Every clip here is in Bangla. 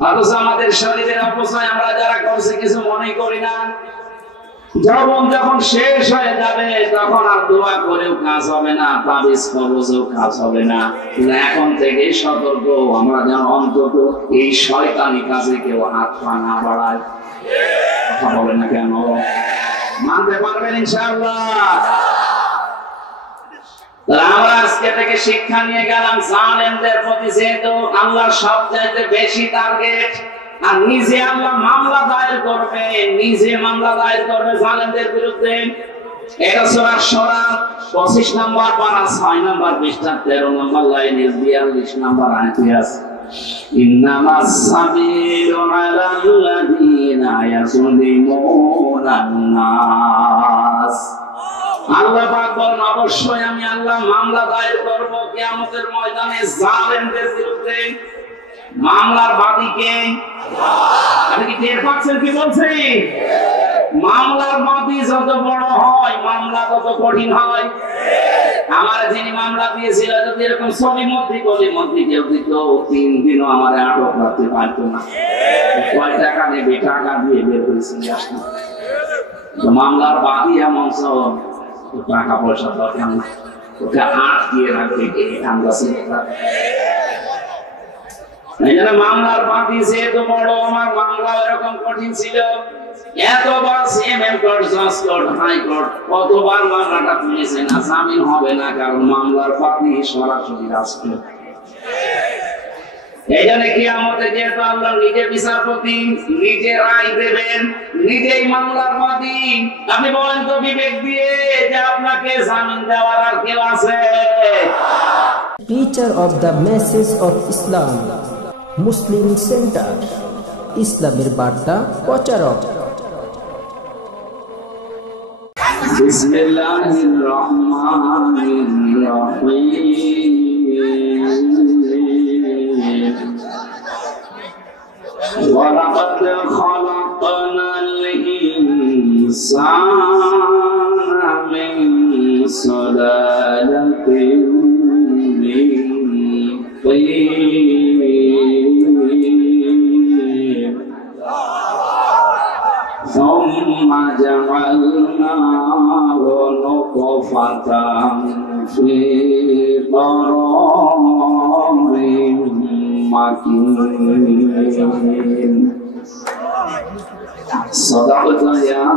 অথচ আমাদের শরীরের অপচয় আমরা যারা করছি কিছু মনে করি না। যৌবন যখন শেষ হয়ে যাবে তখন আর দোয়া করেও কাজ হবে না, তাবিজ কবজও কাজ হবে না। এখন থেকে সতর্ক, আমরা যেন অন্তত এই শয়তানি কাজে কেউ হাত পা না বাড়ায়। কথা বলেন না কেন? মানতে পারবেন ইনশাআল্লাহ? আমরা আজকে থেকে শিক্ষা নিয়ে গেলাম, জালেমদের প্রতি যেহেতু আল্লাহ সবচাইতে বেশি টার্গেট, আর নিজে আল্লাহ মামলা দায়ের করবে, নিজে মামলা দায়ের করবে জালেমদের বিরুদ্ধে। এটা সূরা শুরা 25 নম্বর পারা 6 নম্বর পৃষ্ঠা 13 নম্বর লাইনে 42 নম্বর আয়াতে আছে, ইন্নামাস সাবিলু আলাল্লাযীনা ইয়াযলিমুনান নাস। আল্লাহ পাক বলেন, অবশ্যই আমি আল্লাহ মামলা দায়ের করব কিয়ামতের ময়দানে জালেমদের বিরুদ্ধে। মামলার বাদীকে আপনি কি টের পাচ্ছেন কি বলছি? মামলার বাদী যত বড় হয় মামলা তত কঠিন হয়। আমার যিনি মামলা দিয়েছিল যদি এরকম ছবি মধ্যে গলি মধ্যে কেউ দিত 3 দিনও আমার আটক রাখতে পারতো না। কয় টাকা নেবে, টাকা দিয়ে বের করেছি আসলে। তো মামলার বাদী এমন সব টাকা পয়সা দরকার না, ওকে আটকিয়ে রাখবে কে? মামলার বাদী যেহেতু বড়, আমার মামলা এরকম কঠিন ছিল। এতবার সিএমএম কোর্ট, জজ কোর্ট, হাইকোর্ট কতবার মামলাটা তুলেছে না, জামিন হবে না, কারণ মামলার বাদী সরাসরি রাষ্ট্র। এই জন্য কিয়ামতে যেহেতু আল্লাহ নিজে বিচারপতি, নিজে রায় দেবেন, নিজেই মামলার বাদী। আপনি বলেন তো বিবেক দিয়ে যে আপনাকে জামিন দেওয়ার আর কেউ আছে? Preacher of the message of Islam, Muslim centre, ইসলামের বার্তা প্রচারক। বিসমিল্লাহির রহমানির রহিম। ওয়ালাকাদ খালাকনাল ইনসানা মিন সালালাতিন মিন طين ثم جعلناه نطفة في قرار مكين صدقت يا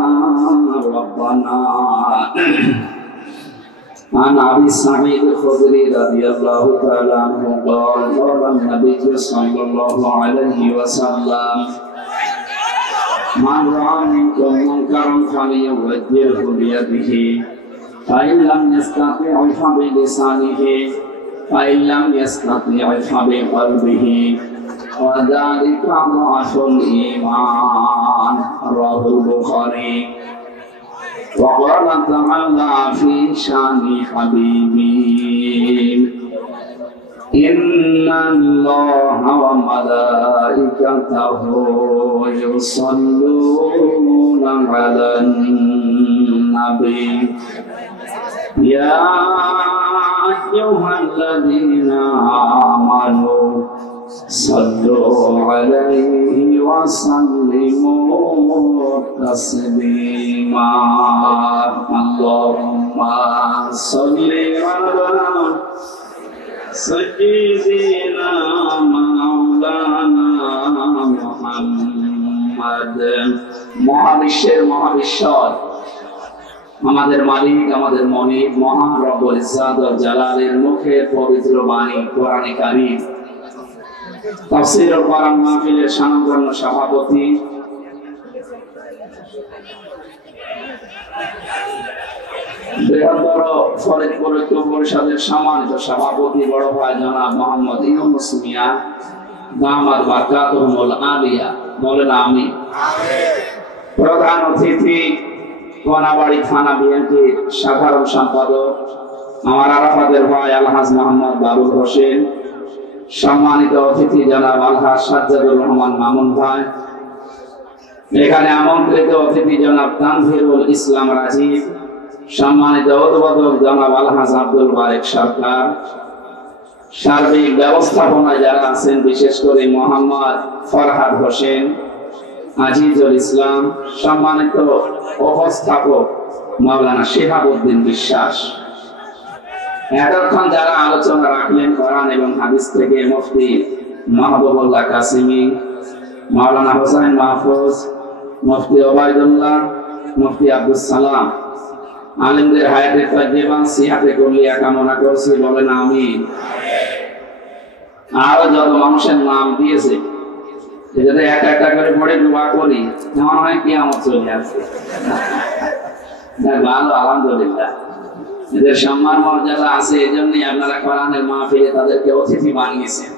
ربنا. عن أبي سعيد الخدري رضي الله تعالى عنه قال قال النبي صلى الله عليه وسلم من رأى منكم منكرا فليغيره بيده فإن لم يستطع فبلسانه فإن لم يستطع فبقلبه وذلك ضعف الإيمان. رواه البخاري. وقال تعالى في شان حبيبي إن الله وملائكته يصلون على النبي يا أيها الذين آمنوا صلوا عليه وسلموا تسليما. اللهم صل على سيدنا مولانا محمد. মহাবিশ্বের মহাবিশ্বর আমাদের মালিক, আমাদের মনিব, মহান রব্বুল ইজ্জত ওয়াল জালালের মুখে পবিত্র বাণী কোরআনে কারীম তাফসীর ও কোরআন মাহফিলের সম্মানিত সভাপতি বৃহত্তর ফরিদপুর ঐক্য পরিষদের সম্মানিত সভাপতি বড় ভাই জনাব মোহাম্মদ ইউনুস মিয়া দামাত বারাকাতুহুল আলিয়া, বলেন আমিন। প্রধান অতিথি কোনাবাড়ি থানা বিএনপির সাধারণ সম্পাদক আমার আরাফাতের ভাই আলহাজ মোহাম্মদ বাবুল হোসেন, সম্মানিত অতিথি জনাব আলহাজ সাজ্জাদুর রহমান মামুন ভাই, এখানে আমন্ত্রিত অতিথি জনাব তানভীরুল ইসলাম রাজীব, সম্মানিত উদ্বোধক জনাব আলহাজ আব্দুল বারেক সরকার, সার্বিক ব্যবস্থাপনায় যারা আছেন, বিশেষ করে মোহাম্মদ ফরহাদ হোসেন, আজিজুল ইসলাম, সম্মানিত উপস্থাপক মাওলানা শিহাবুদ্দিন বিশ্বাস, এতক্ষণ যারা আলোচনা রাখলেন কোরআন এবং হাদিস থেকে মুফতি মাহবুবুল্লাহ কাসিমি, মাওলানা হোসেন মাহফুজ, মুফতি ওবায়দুল্লাহ, মুফতি আব্দুল সালাম, আলেমদের হায়াতে তাজ্জিবা সিহাতে কুল্লিয়া কামনা করছি, বলেন আমিন। আরো যত মানুষের নাম দিয়েছে যদি একটা একটা করে পড়ে দোয়া করি, মনে হয় কিয়ামত চলে আসছে। ভালো, আলহামদুলিল্লাহ, এদের সম্মান মর্যাদা আছে, এই জন্যই আপনারা কোরআনের মাহফিলে তাদেরকে অতিথি বানিয়েছেন।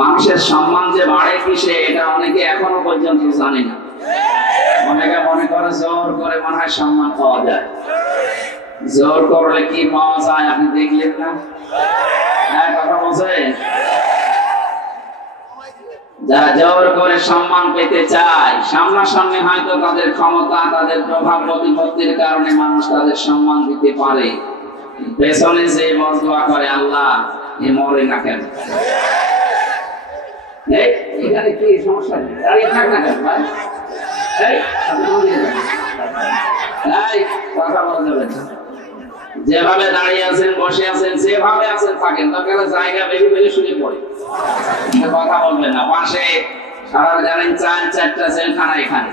মানুষের সম্মান যে বাড়ে কিসে, এটা অনেকে এখনো পর্যন্ত জানে না। অনেকে মনে করে জোর করে মনে হয় সম্মান পাওয়া যায়। জোর করলে কি পাওয়া যায় আপনি দেখলেন না? হ্যাঁ, কথা বলছেন। যারা জোর করে সম্মান পেতে চায়, সামনাসামনি হয়তো তাদের ক্ষমতা, তাদের প্রভাব প্রতিপত্তির কারণে মানুষ তাদের সম্মান দিতে পারে, পেছনে যে বদদোয়া করে আল্লাহ এ মরে না কেন। এখানে কি সমস্যা? দাঁড়িয়ে থাক না কেন ভাই? কথা বলতে হবে। যেভাবে দাঁড়িয়ে আছেন, বসে আছেন, যেভাবে আছেন থাকেন, তাহলে জায়গা বেশি বেশি শুনে পড়ে কথা বলবেন না। পাশে সারা জানেন 4-4টা জেলখানা, এখানে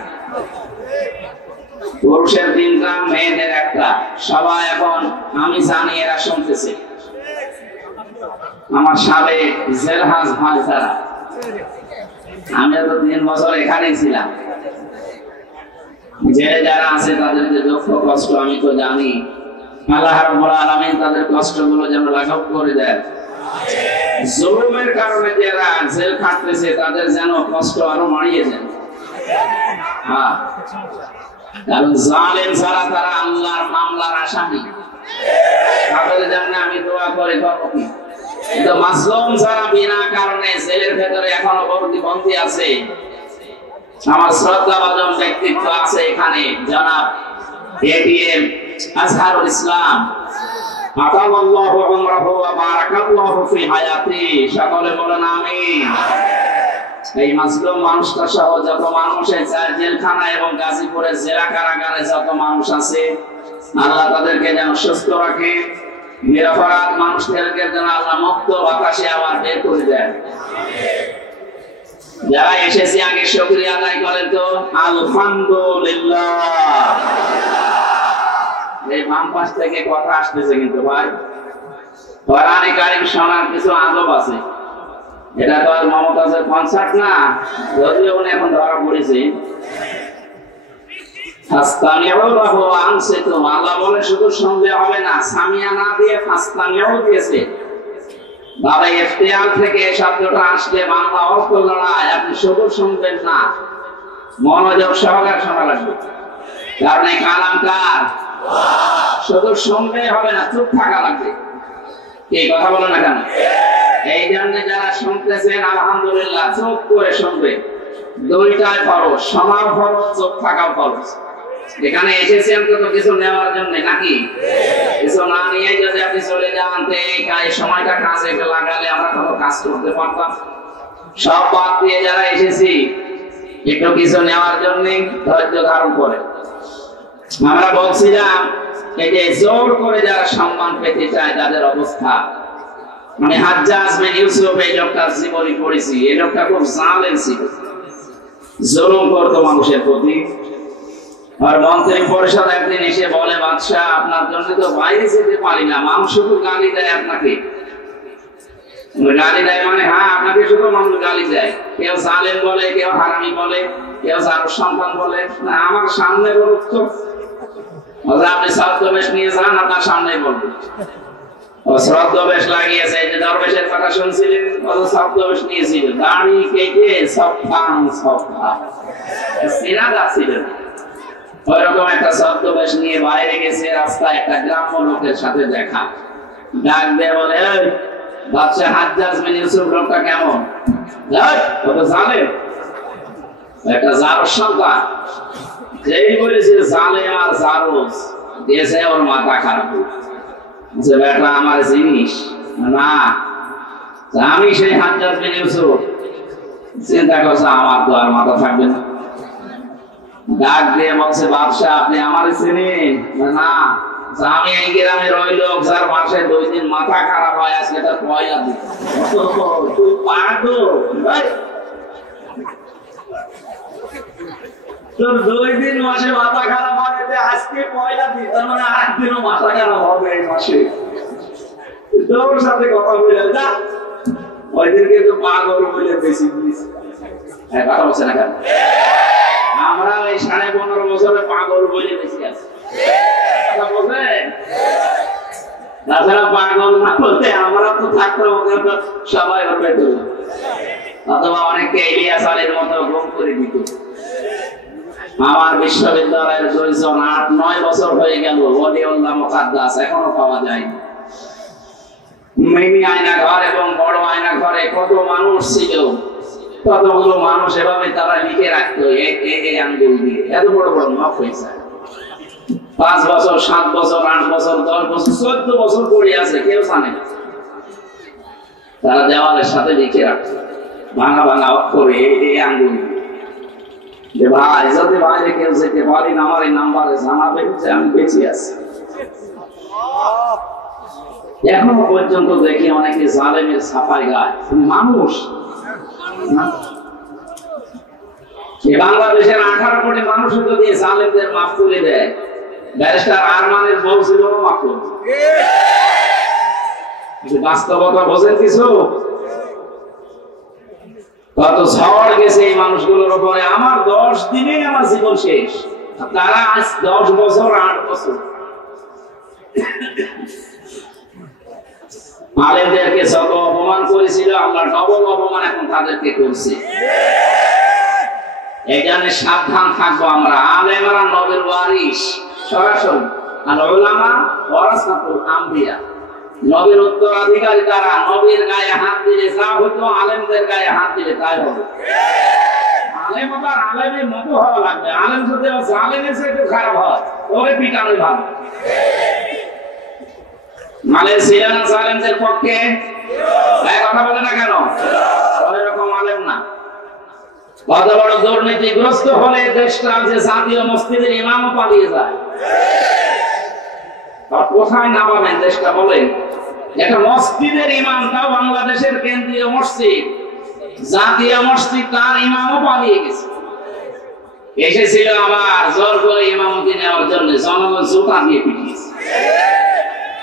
পুরুষের 3টা, মেয়েদের 1টা। সবাই এখন আমি জানি এরা শুনতেছে। আমার সাবেক জেলহাজ ভাই যারা, আমি তো 3 বছর এখানেই ছিলাম। জেলে যারা আছে তাদের যে দুঃখ কষ্ট আমি তো জানি। আল্লাহ রাব্বুল আলামিন তাদের কষ্টগুলো যেন লাঘব করে দেন। জুলুমের কারণে যারা জেল খাটতেছে তাদের যেন কষ্ট আরো বাড়িয়ে দেন। হ্যাঁ, কারণ জালেম ছাড়া তারা আল্লাহর মামলার আসামি। তাদের জন্য আমি দোয়া করে করব কি? কিন্তু মাজলুম যারা বিনা কারণে জেলের ভেতরে এখনো বন্দী আছে, আমার শ্রদ্ধাভাজন ব্যক্তিত্ব আছে এখানে, জনাব এটিএম আজহারুল ইসলাম, আতাল্লাহু উমরাহু ওয়া বারাকাল্লাহু ফি হায়াতি, সকলে বলেন আমিন। এই মাজলুম মানুষটা সহ যত মানুষ এই জেলখানা এবং গাজীপুরের জেলা কারাগারে যত মানুষ আছে, আল্লাহ তাদেরকে যেন সুস্থ রাখে। নিরপরাধ মানুষদেরকে যেন আল্লাহ মুক্ত বাতাসে আবার বের করে দেন। যারা এসেছে আগে শুকরিয়া আদায় করেন তো আলহামদুলিল্লাহ। এই বাম পাশ থেকে কথা আসতেছে কিন্তু ভাই, কোরআনে কারীম শোনার কিছু আদব আছে। এটা তো আর মমতাজের কনসার্ট না, যদিও উনি এখন ধরা পড়েছে। আল্লাহ বলে শুধু শুনলে হবে না, সামিয়া না দিয়ে ফাস্তানিয়াও দিয়েছে। বাবা ইফতিয়ার থেকে এই শব্দটা আসলে বাংলা অর্থ দাঁড়ায় আপনি শুধু শুনবেন না, মনোযোগ সহকারে শোনা লাগবে। কারণ এই কালাম কার? শুধু শুনলে হবে না, চুপ থাকা লাগবে। কি কথা বলো না কেন? এই জন্য যারা শুনতেছেন আলহামদুলিল্লাহ, চুপ করে শুনবে। দুইটাই ফরজ, শোনাও ফরজ, চুপ থাকাও ফরজ। এখানে এসেছেন তো কিছু নেওয়ার জন্য নাকি? কিছু না নিয়ে যদি আপনি চলে যান, এই সময়টা কাজে লাগালে আমরা কোনো কাজ করতে পারতাম। সব বাদ দিয়ে যারা এসেছি একটু কিছু নেওয়ার জন্য ধৈর্য ধারণ করে। আমরা বলছিলাম এই যে জোর করে যারা সম্মান পেতে চায় তাদের অবস্থা, মানে হাজ্জাজ বিন ইউসুফ এই লোকটার জীবনী পড়েছি। এই লোকটা খুব জালেম ছিল, জুলুম করতো মানুষের প্রতি। আর মন্ত্রী পরিষদ একদিন এসে বলে, বাদশাহ আপনার জন্য তো বাইরে যেতে পারি না, মানুষ শুধু গালি দেয় আপনাকে। গালি দেয় মানে হ্যাঁ, আপনাকে শুধু মানুষ গালি দেয়। কেউ জালেম বলে, কেউ হারামি বলে, কেউ জারুর সন্তান বলে। আমার সামনে বলুক তো, আপনি ছদ্মবেশ নিয়ে যান, আপনার সামনে বলবেন। ও ছদ্মবেশ লাগিয়েছে, এই যে দরবেশের কথা শুনছিলেন, ও ছদ্মবেশ নিয়েছিল, দাড়ি কেটে সফান সফা সিনা যাচ্ছিলেন। ওইরকম একটা ছদ্মবেশ নিয়ে বাইরে গেছে, রাস্তায় একটা গ্রাম্য লোকের সাথে দেখা। ডাক দিয়ে বলে, এই বাদশাহ হাজ্জাজ বিন ইউসুফ লোকটা কেমন? ও তো জালেম, একটা জারুর সন্তান। যেই বলেছে জালেম আর জারুস, দিয়েছে ওর মাথা খারাপ। যে বেটা আমার জিনিস, না, আমি সেই হাজ্জাজ বিন ইউসুফ। চিন্তা করছে আমার তো আর মাথা থাকবে না। ডাক দিয়ে বলছে, বাদশাহ আপনি আমার চিনেন? না, আমি এই গ্রামের ওই লোক যার মাসে 2 দিন মাথা খারাপ হয়, আজকে তার পয়লা দিন। তুই পাগল? তোর 2 দিন মাসে মাথা খারাপ হয়, আজকে পয়লা দিন, তার মানে 8 দিনও মাথা খারাপ হবে এই মাসে। তোর সাথে কথা বলে যা, ওইদিনকে তো পাগল বলে বেশি দিস। কথা বলছে না কেন? আমরা এই 15.5 বছরে পাগল বলে বেশি আছি। কথা বলছে তাছাড়া পাগল না বলতে আমরা তো থাকতে সবাই হবে তো, অথবা অনেককে ইলিয়াস আলীর মতো গুম করে দিত। আমার বিশ্ববিদ্যালয়ের 2 জন 8-9 বছর হয়ে গেল, ওলিউল্লাহ মুকাদ্দাস এখনো পাওয়া যায়নি। মিনি আয়না ঘর এবং বড় আয়না ঘরে কত মানুষ ছিল, কতগুলো মানুষ এভাবে তারা লিখে রাখতো এই আঙ্গুল দিয়ে। এত বড় বড় নখ হয়েছে, 5 বছর 7 বছর 8 বছর 10 বছর 14 বছর পড়ে আছে, কেউ জানে না। তারা দেওয়ালের সাথে লিখে রাখতো ভাঙা ভাঙা অক্ষরে এই আঙ্গুল যে ভাই যদি বাইরে কেউ যেতে পারি না, আমার এই নাম্বারে জানাবেন যে আমি বেঁচে আছি। এখনো পর্যন্ত দেখি অনেকে জালেমের ছাপাই গায়। মানুষ বাংলাদেশের 18 কোটি মানুষ যদি জালেমদের মাফ করে দেয়, ব্যারিস্টার আরমানের বউ ছিল মাফ করবে। বাস্তবতা বোঝেন কিছু? কত ঝড় গেছে এই মানুষগুলোর উপরে। আমার 10 দিনেই আমার জীবন শেষ, তারা আজ 10 বছর 8 বছর। আলেমদেরকে যত অপমান করেছিল, আল্লাহ ডবল অপমান এখন তাদেরকে করছে। এখানে সাবধান থাকবো আমরা। আলেমরা নবীর ওয়ারিস সরাসরি, আর উলামা ওয়ারাসাতুল আম্বিয়া, নবীর উত্তরাধিকারী। তারা নবীর গায়ে হাত দিলে যা হতো, আলেমদের গায়ে হাত দিলে তাই হবে। আলেম আবার আলেমের মতো হওয়া লাগবে। আলেম যদি জালেমের চেয়ে খারাপ হয়, ওরে পিটানোই ভালো। মালয়েশিয়া না জালেমদের পক্ষে কথা বলে না কেন? ওইরকম আলেম না। কত বড় দুর্নীতিগ্রস্ত হলে দেশটা যে জাতীয় মসজিদের ইমামও পালিয়ে যায়। কোথায় নামাবেন দেশটা বলেন? একটা মসজিদের ইমাম, তাও বাংলাদেশের কেন্দ্রীয় মসজিদ, জাতীয় মসজিদ, তার ইমামও পালিয়ে গেছে। এসেছিল আবার জোর করে ইমামতি নেওয়ার জন্য, জনগণ জুতা দিয়ে পিটিয়েছে।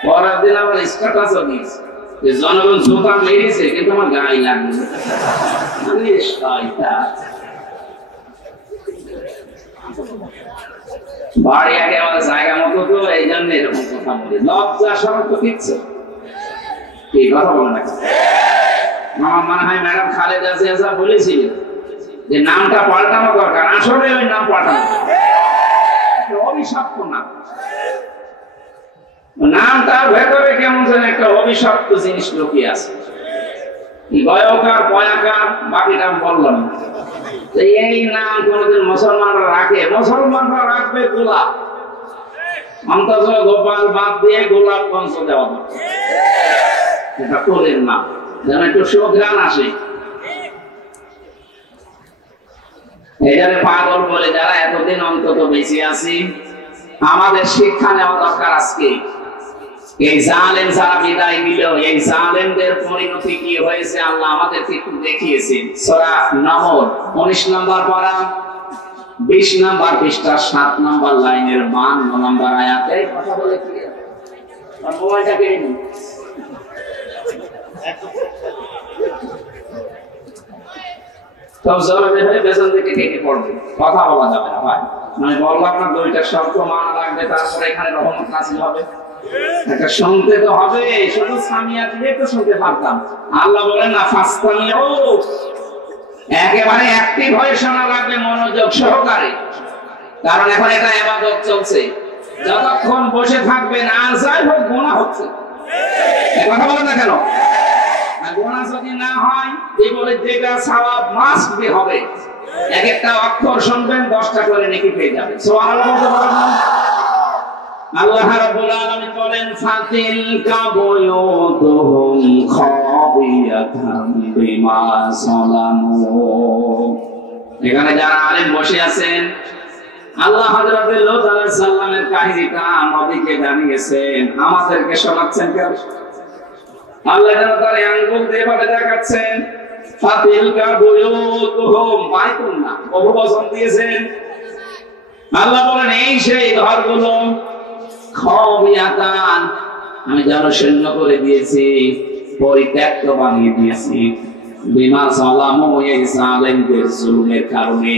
পরের দিন আবার স্ট্যাটাসও দিয়েছে যে জনগণ জুতা মেরেছে, কিন্তু আমার গায়ে লাগবে। বাড়ি একেবারে জায়গা মতো তো, এই জন্য এরকম কথা বলি। লজ্জা সরব তো কিচ্ছু, এই কথা বলে না। আমার মনে হয় ম্যাডাম খালেদা জিয়া বলেছিলেন যে নামটা পাল্টানো দরকার। আসলে ওই নাম পাল্টানো অভিশপ্ত নাম। নামটার ভেতরে কেমন যেন একটা অভিশপ্ত জিনিস লুকিয়ে আছে। গয়কার পয়াকার বাকিটা বললাম। এই নাম কোনদিন মুসলমানরা রাখে? মুসলমানরা রাখবে গোলাপ, অন্তত গোপাল বাদ দিয়ে গোলাপ কংস দেওয়া হবে। এটা ফুলের নাম, যেন একটু সুঘ্রাণ আসে। এখানে পাগল বলে যারা এতদিন অন্তত বেঁচে আছি, আমাদের শিক্ষা নেওয়া দরকার। আজকে এই জালেম যারা বিদায় নিল, এই জালেমদের পরিণতি কি হয়েছে আল্লাহ আমাদেরকে একটু দেখিয়েছেন। সূরা নহর 19 নম্বর পারা 20 নম্বর পৃষ্ঠা 7 নম্বর লাইনের 52 নম্বর আয়াতে কথা বলে কি মোবাইলটা কেড়ে নিন। সব জরুরি হয়ে বেতন থেকে কেটে পড়বে, কথা বলা যাবে না ভাই। আমি বললাম না 2টা শব্দ মানা লাগবে, তারপরে এখানে রহমত নাযিল হবে। এটা শুনতে তো হবে, শুধু সামিয়া দিলে তো শুনতে পারতাম। আল্লাহ বলেন না ফাসতামিউ, একেবারে অ্যাক্টিভ হয়ে শোনা লাগবে, মনোযোগ সহকারে। কারণ এখন এটা ইবাদত চলছে। যতক্ষণ বসে থাকবেন আর যাই হোক গুনাহ হচ্ছে। এই কথা বলেন না কেন? গুনাহ যদি না হয় জীবনের যেটা সওয়াব মাস্ট বি হবে। এক একটা অক্ষর শুনবেন 10টা করে নেকি পেয়ে যাবেন। সুবহানাল্লাহ বলতে পারবেন না? আল্লাহ রাব্বুল আলামিন বলেন ফাতিলকা বুয়ুতুহুম খাবিয়াতাম বিমা সালামু। এখানে যারা আলেম বসে আছেন, আল্লাহ হযরত লূত আলাইহিস সালামের কাহিনীটা নবীকে জানিয়েছেন, আমাদেরকে শোনাচ্ছেন কেন? আল্লাহ যেন তার আঙ্গুল দিয়ে ভাবে দেখাচ্ছেন ফাতিলকা বুয়ুতুহুম, বাইতুন না, বহু বচন দিয়েছেন। আল্লাহ বলেন এই সেই ঘরগুলো খাবিয়াতান, আমি জনশূন্য করে দিয়েছি, পরিত্যক্ত বানিয়ে দিয়েছি, বিমা সালামু, এই জালেমদের জুলুমের কারণে।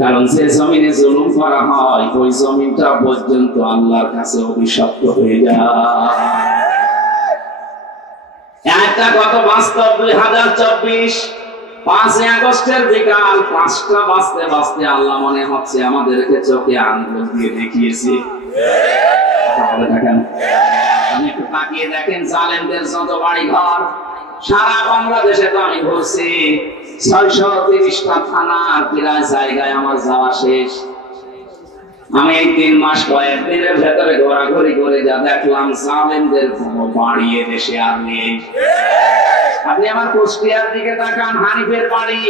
কারণ যে জমিনে জুলুম করা হয় ওই জমিনটা পর্যন্ত আল্লাহর কাছে অভিশপ্ত হয়ে যায়। একটা কত বাস্তব 2024 5 আগস্টের বিকাল 5টা বাজতে বাজতে আল্লাহ মনে হচ্ছে আমাদেরকে চোখে আঙ্গুল দিয়ে দেখিয়েছে। দেখেন, আপনি একটু তাকিয়ে দেখেন জালেমদের যত বাড়ি ঘর সারা বাংলাদেশে, তো আমি বলছি 630টা থানা প্রায় জায়গায় আমার যাওয়া শেষ। আমি এই 3 মাস কয়েকদিনের ভেতরে ঘোরাঘুরি করে যা দেখলাম, জালেমদের কোনো বাড়ি দেশে আর নেই। আপনি আমার কুষ্টিয়ার দিকে তাকান, হানিফের বাড়ি,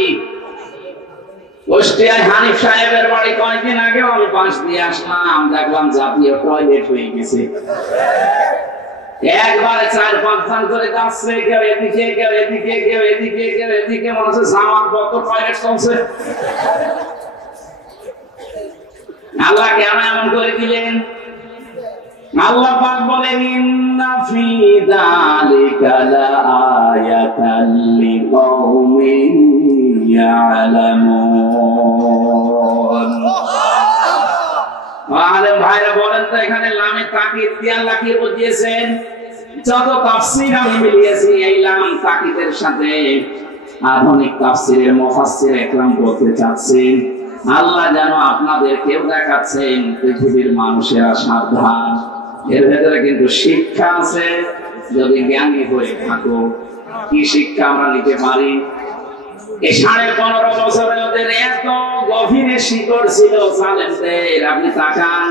কুষ্টিয়ায় হানিফ সাহেবের বাড়ি কয়েকদিন আগে আমি পাশ দিয়ে আসলাম, দেখলাম জাতীয় টয়লেট হয়ে গেছে। একবারে 4-5 জন করে যাচ্ছে, কেউ এদিকে কেউ এদিকে কেউ এদিকে কেউ এদিকে, মনে হচ্ছে জামাত বদ্ধ টয়লেট চলছে। আল্লাহ কেন এমন করে দিলেন? আল্লাহ পাক বলেন ইন্না ফি যালিকা লাআয়াতাল লিকাউমিন ইয়ালামুন। আরে ভাইরা বলেন তো, এখানে লামে তাকিদ দিয়ে আল্লাহ কি বুঝিয়েছেন? যত তাফসীর আমি মিলিয়েছি এই লাম তাকিদের সাথে আধুনিক তাফসীরের মুফাসসির একরাম বলতে চাচ্ছেন আল্লাহ যেন আপনাদেরকেও দেখাচ্ছেন পৃথিবীর মানুষেরা সাবধান, এর ভেতরে কিন্তু শিক্ষা আছে, যদি জ্ঞানী হয়ে থাকো। কি শিক্ষা আমরা নিতে পারি? এই 15.5 বছরে ওদের এত গভীরে শিকড় ছিল জালেমদের। আপনি তাকান,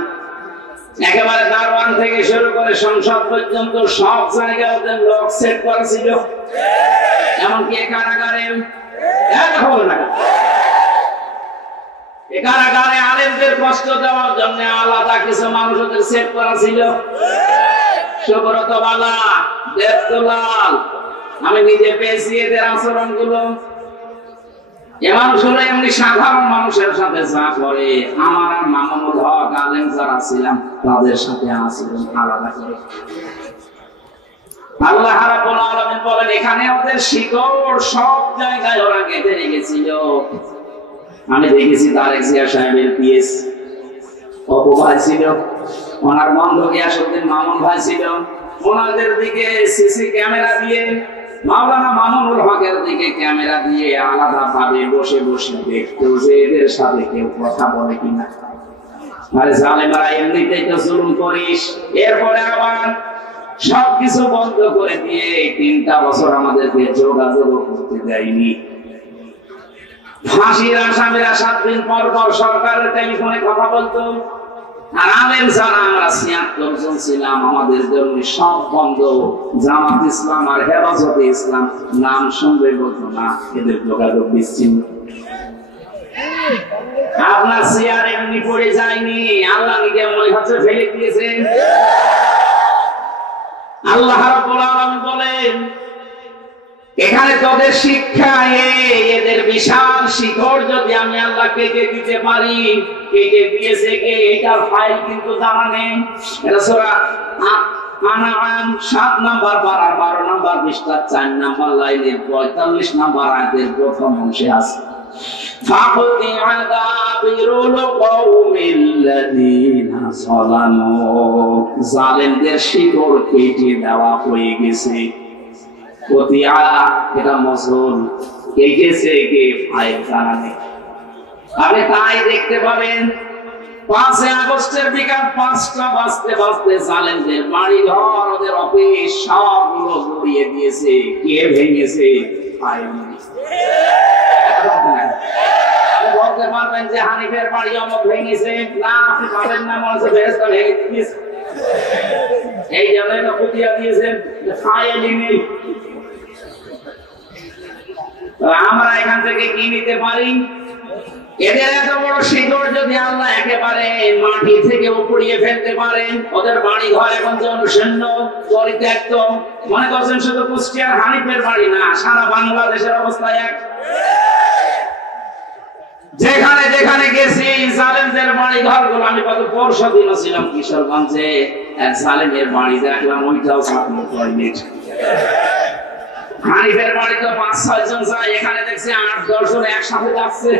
একেবারে দারওয়ান থেকে শুরু করে সংসদ পর্যন্ত সব জায়গায় ওদের লোক সেট করা ছিল, এমনকি কারাগারে। কারাগারে আলেমদের কষ্ট দেওয়ার জন্য আলাদা কিছু মানুষ ওদের সেট করা ছিল। সুব্রত বালা, দেবদুলাল, আমি নিজে পেয়েছি এদের আচরণ গুলো। এ মানুষগুলো এমনি সাধারণ মানুষের সাথে যা করে, আমার আর মাহমুদ হক আলেম যারা ছিলাম তাদের সাথে আচরণ আলাদা করে। আল্লাহ রাব্বুল আলামিন বলেন এখানে ওদের শিকড় সব জায়গায় ওরা গেঁথে রেখেছিল। আমি দেখেছি তারেক জিয়া সাহেবের পিএস অপু ভাই ছিল, ওনার বন্ধু গিয়াসউদ্দিন মামুন ভাই ছিল, ওনাদের দিকে সিসি ক্যামেরা দিয়ে, মাওলানা মামুনুল হকের দিকে ক্যামেরা দিয়ে আলাদা ভাবে বসে বসে দেখতো যে এদের সাথে কেউ কথা বলে কিনা। আরে জালেমারা এমনিতেই তো জুলুম করিস, এরপরে আবার সবকিছু বন্ধ করে দিয়ে 3টা বছর আমাদেরকে যোগাযোগ করতে দেয়নি। ফাঁসির আসামিরা 7 দিন পর পর সরকারের টেলিফোনে কথা বলতো, আর আলেম যারা আমরা 76 জন ছিলাম আমাদের জন্য সব বন্ধ। জামাত ইসলাম আর হেফাজতে ইসলাম নাম শুনবে বলতো না, এদের যোগাযোগ বিচ্ছিন্ন। আপনার চেয়ার এমনি পড়ে যায়নি, আল্লাহ নিজে মনে হচ্ছে ফেলে দিয়েছেন। আল্লাহ রাব্বুল আলামিন বলেন এখানে তোদের শিক্ষা, এদের বিশাল শিকড় যদি আমি আল্লাহ কেটে দিতে পারি, কেটে দিয়েছে কে এটার ফাইল কিন্তু জানা নেই। এটা সূরা আনাআম 7 নাম্বার পারার 12 নাম্বার পৃষ্ঠার 4 নাম্বার লাইনের 45 নাম্বার আয়াতের প্রথম অংশে আছে। ফাকুতিআ দাবিরুল কওমিল্লাযীনা যালামু, জালেমদের শিকড় কেটে দেওয়া হয়ে গেছে। কতিয়া এটা মসুল কেটেছে কে ফাইল জানা নেই। আপনি তাই দেখতে পাবেন 5 আগস্টের বিকাল 5টা বাজতে বাজতে জালেমদের বাড়ি ঘর, ওদের অফিস সবগুলো গুড়িয়ে দিয়েছে। কে ভেঙেছে? ফাইল। বলতে পারবেন যে হানিফের বাড়ি অমুক ভেঙেছে? না, আপনি পাবেন না। মনে হচ্ছে ফেরেশতা ভেঙে দিয়েছে। এই জন্য তো পুতিয়া দিয়েছেন ফাইলি নেই। আমরা এখান থেকে কি নিতে পারি? এদের এত বড় শিকড় যদি আল্লাহ একেবারে মাটি থেকে উপড়িয়ে ফেলতে পারেন, ওদের বাড়ি ঘর এখন জনশূন্য পরিত্যক্ত। মনে করছেন শুধু কুষ্টিয়ার হানিফের বাড়ি না, সারা বাংলাদেশের অবস্থা এক। যেখানে যেখানে গেছি জালেমদের বাড়ি ঘরগুলো, আমি কত পরশু দিনও ছিলাম কিশোরগঞ্জে, এক জালেমের বাড়ি দেখলাম, ওইটাও ছাত্র টয়লেট। হানিফের বাড়ি তো 5-6 জন যায়, এখানে দেখছি 8-10 জন একসাথে যাচ্ছে।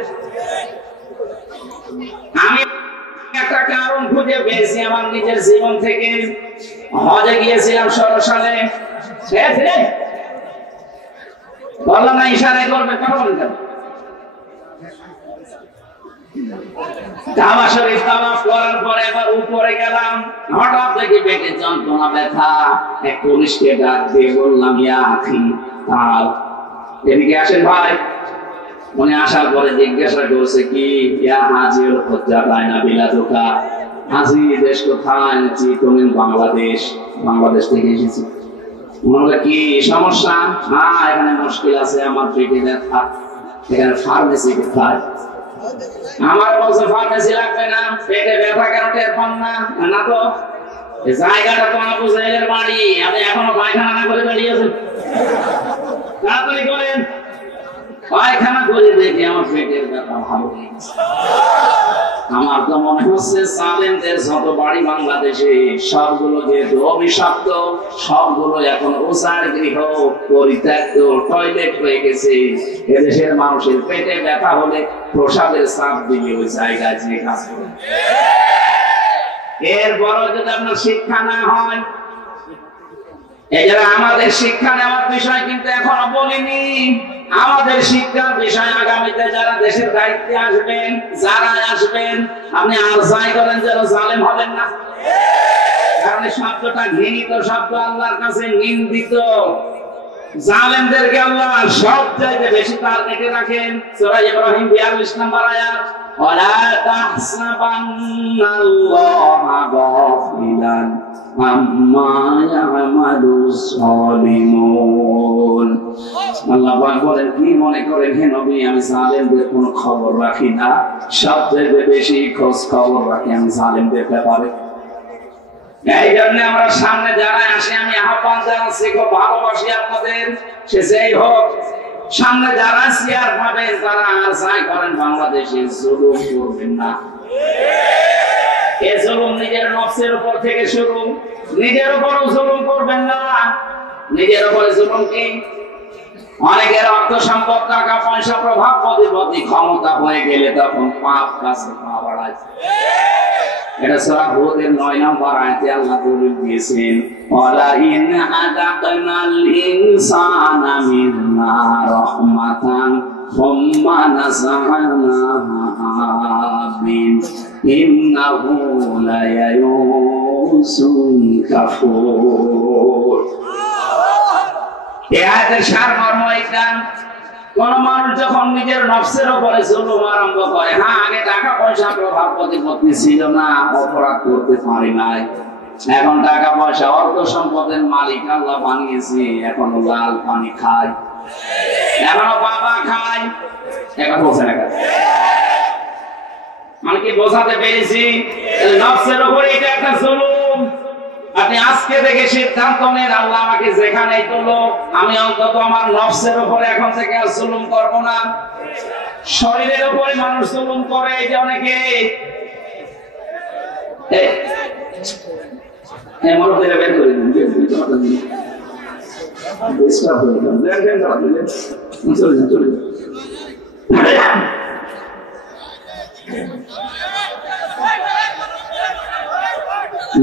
আমি একটা কারণ খুঁজে পেয়েছি আমার নিজের জীবন থেকে। হজে গিয়েছিলাম 16 সালে, বললাম না ইশারা করবে, কারণ কাবা শরীফ তাওয়াফ করার পরে এবার উপরে গেলাম, হঠাৎ দেখি পেটে যন্ত্রণা, ব্যথা। এক পুলিশকে ডাক দিয়ে বললাম, ইয়া আখি তাও এদিকে আসেন ভাই। উনি আসার পরে জিজ্ঞাসা করছে, কি ইয়া হাজির হজ্জা বাইনা বিলাদুকা, হাজি দেশ কোথায়? তুমি বাংলাদেশ। বাংলাদেশ থেকে এসেছি। বললাম কি সমস্যা? হ্যাঁ, এখানে মুশকিল আছে, আমার পেটে ব্যথা। এখানে ফার্মেসি কোথায়? আমার বলছে ফার্মেসি লাগবে না, পেটে ব্যথা কেন টের পান না? না তো, জায়গাটা তো আবু জাহেলের বাড়ি, আপনি এখনো পায়খানা না করে বেরিয়েছেন। তাড়াতাড়ি করেন। পায়খানা করে দেখি আমার পেটের ব্যথা ভালো হয়ে গেছে। আমার তো মনে হচ্ছে জালেমদের যত বাড়ি বাংলাদেশে সবগুলো যেহেতু অভিশপ্ত, সবগুলো এখন ওসার গৃহ, পরিত্যক্ত টয়লেট হয়ে গেছে। এদেশের মানুষের পেটে ব্যথা হলে প্রসাদের চাপ দিলে ওই জায়গায় যে কাজ করে। এরপরও যদি আপনার শিক্ষা না হয়, এই যারা আমাদের শিক্ষা নেওয়ার বিষয় কিন্তু এখনো বলিনি। আমাদের শিক্ষার বিষয় আগামীতে যারা দেশের দায়িত্বে আসবেন, যারা আসবেন, আপনি আর যাই করেন যেন জালেম হবেন না। কারণ এই শব্দটা ঘৃণিত শব্দ, আল্লাহর কাছে নিন্দিত। জালেমদেরকে আল্লাহ সব চাইতে বেশি টার্গেটে রাখেন। সূরা ইব্রাহিম 42 নম্বর আয়াত, ওয়ালা তাহসাবান্নাল্লাহা গাফিলান আম্মা ইয়ামালুস সালিমুন। আল্লাহ পাক বলেন, কি মনে করেন হে নবী আমি জালেমদের কোনো খবর রাখি না? সবচেয়ে বেশি খোঁজ খবর রাখি আমি জালেমদের ব্যাপারে। এই জন্য আমরা সামনে যারা আসে, আমি আহ্বান জানাচ্ছি, খুব ভালোবাসি আপনাদের, সে যেই হোক, সামনে যারা চেয়ার পাবেন তারা আর যাই করেন বাংলাদেশে জুলুম করবেন না। এ জুলুম নিজের নফসের উপর থেকে শুরু, নিজের উপরও জুলুম করবেন না। নিজের উপরে জুলুম কি? অনেকের অর্থ সম্পদ, টাকা পয়সা, প্রভাব, প্রতিপত্তি, ক্ষমতা হয়ে গেলে তখন পাপ কাছে পা বাড়ায়। এটা সূরা হুদের 9 নম্বর আয়াতে আল্লাহ দলিল দিয়েছেন, ওয়ালা ইন আযাকনাল ইনসানা মিন্না রাহমাতান সুম্মা নাযা'নাহা মিন ইন্নাহু লায়ায়ুসুন কাফুর। এই আয়াতের সারমর্ম এটা, কোন মানুষ যখন নিজের নফসের উপরে জুলুম আরম্ভ করে, হ্যাঁ আগে টাকা পয়সা, প্রভাব, প্রতিপত্তি ছিল না, অপরাধ করতে পারি নাই, এখন টাকা পয়সা, অর্থ সম্পদের মালিক আল্লাহ বানিয়েছে, এখন লাল পানি খায়, এখনো বাবা খায়, এখন বোঝা না। আমি কি বোঝাতে পেরেছি? নফসের উপরে এটা একটা জুলুম। আপনি আজকে থেকে সিদ্ধান্ত নেন, আল্লাহ আমাকে যেখানেই তোলো, আমি অন্তত আমার নফসের উপরে এখন থেকে আর জুলুম করব না। শরীরের উপরে মানুষ জুলুম করে, এই যে অনেকে বের করে দিন।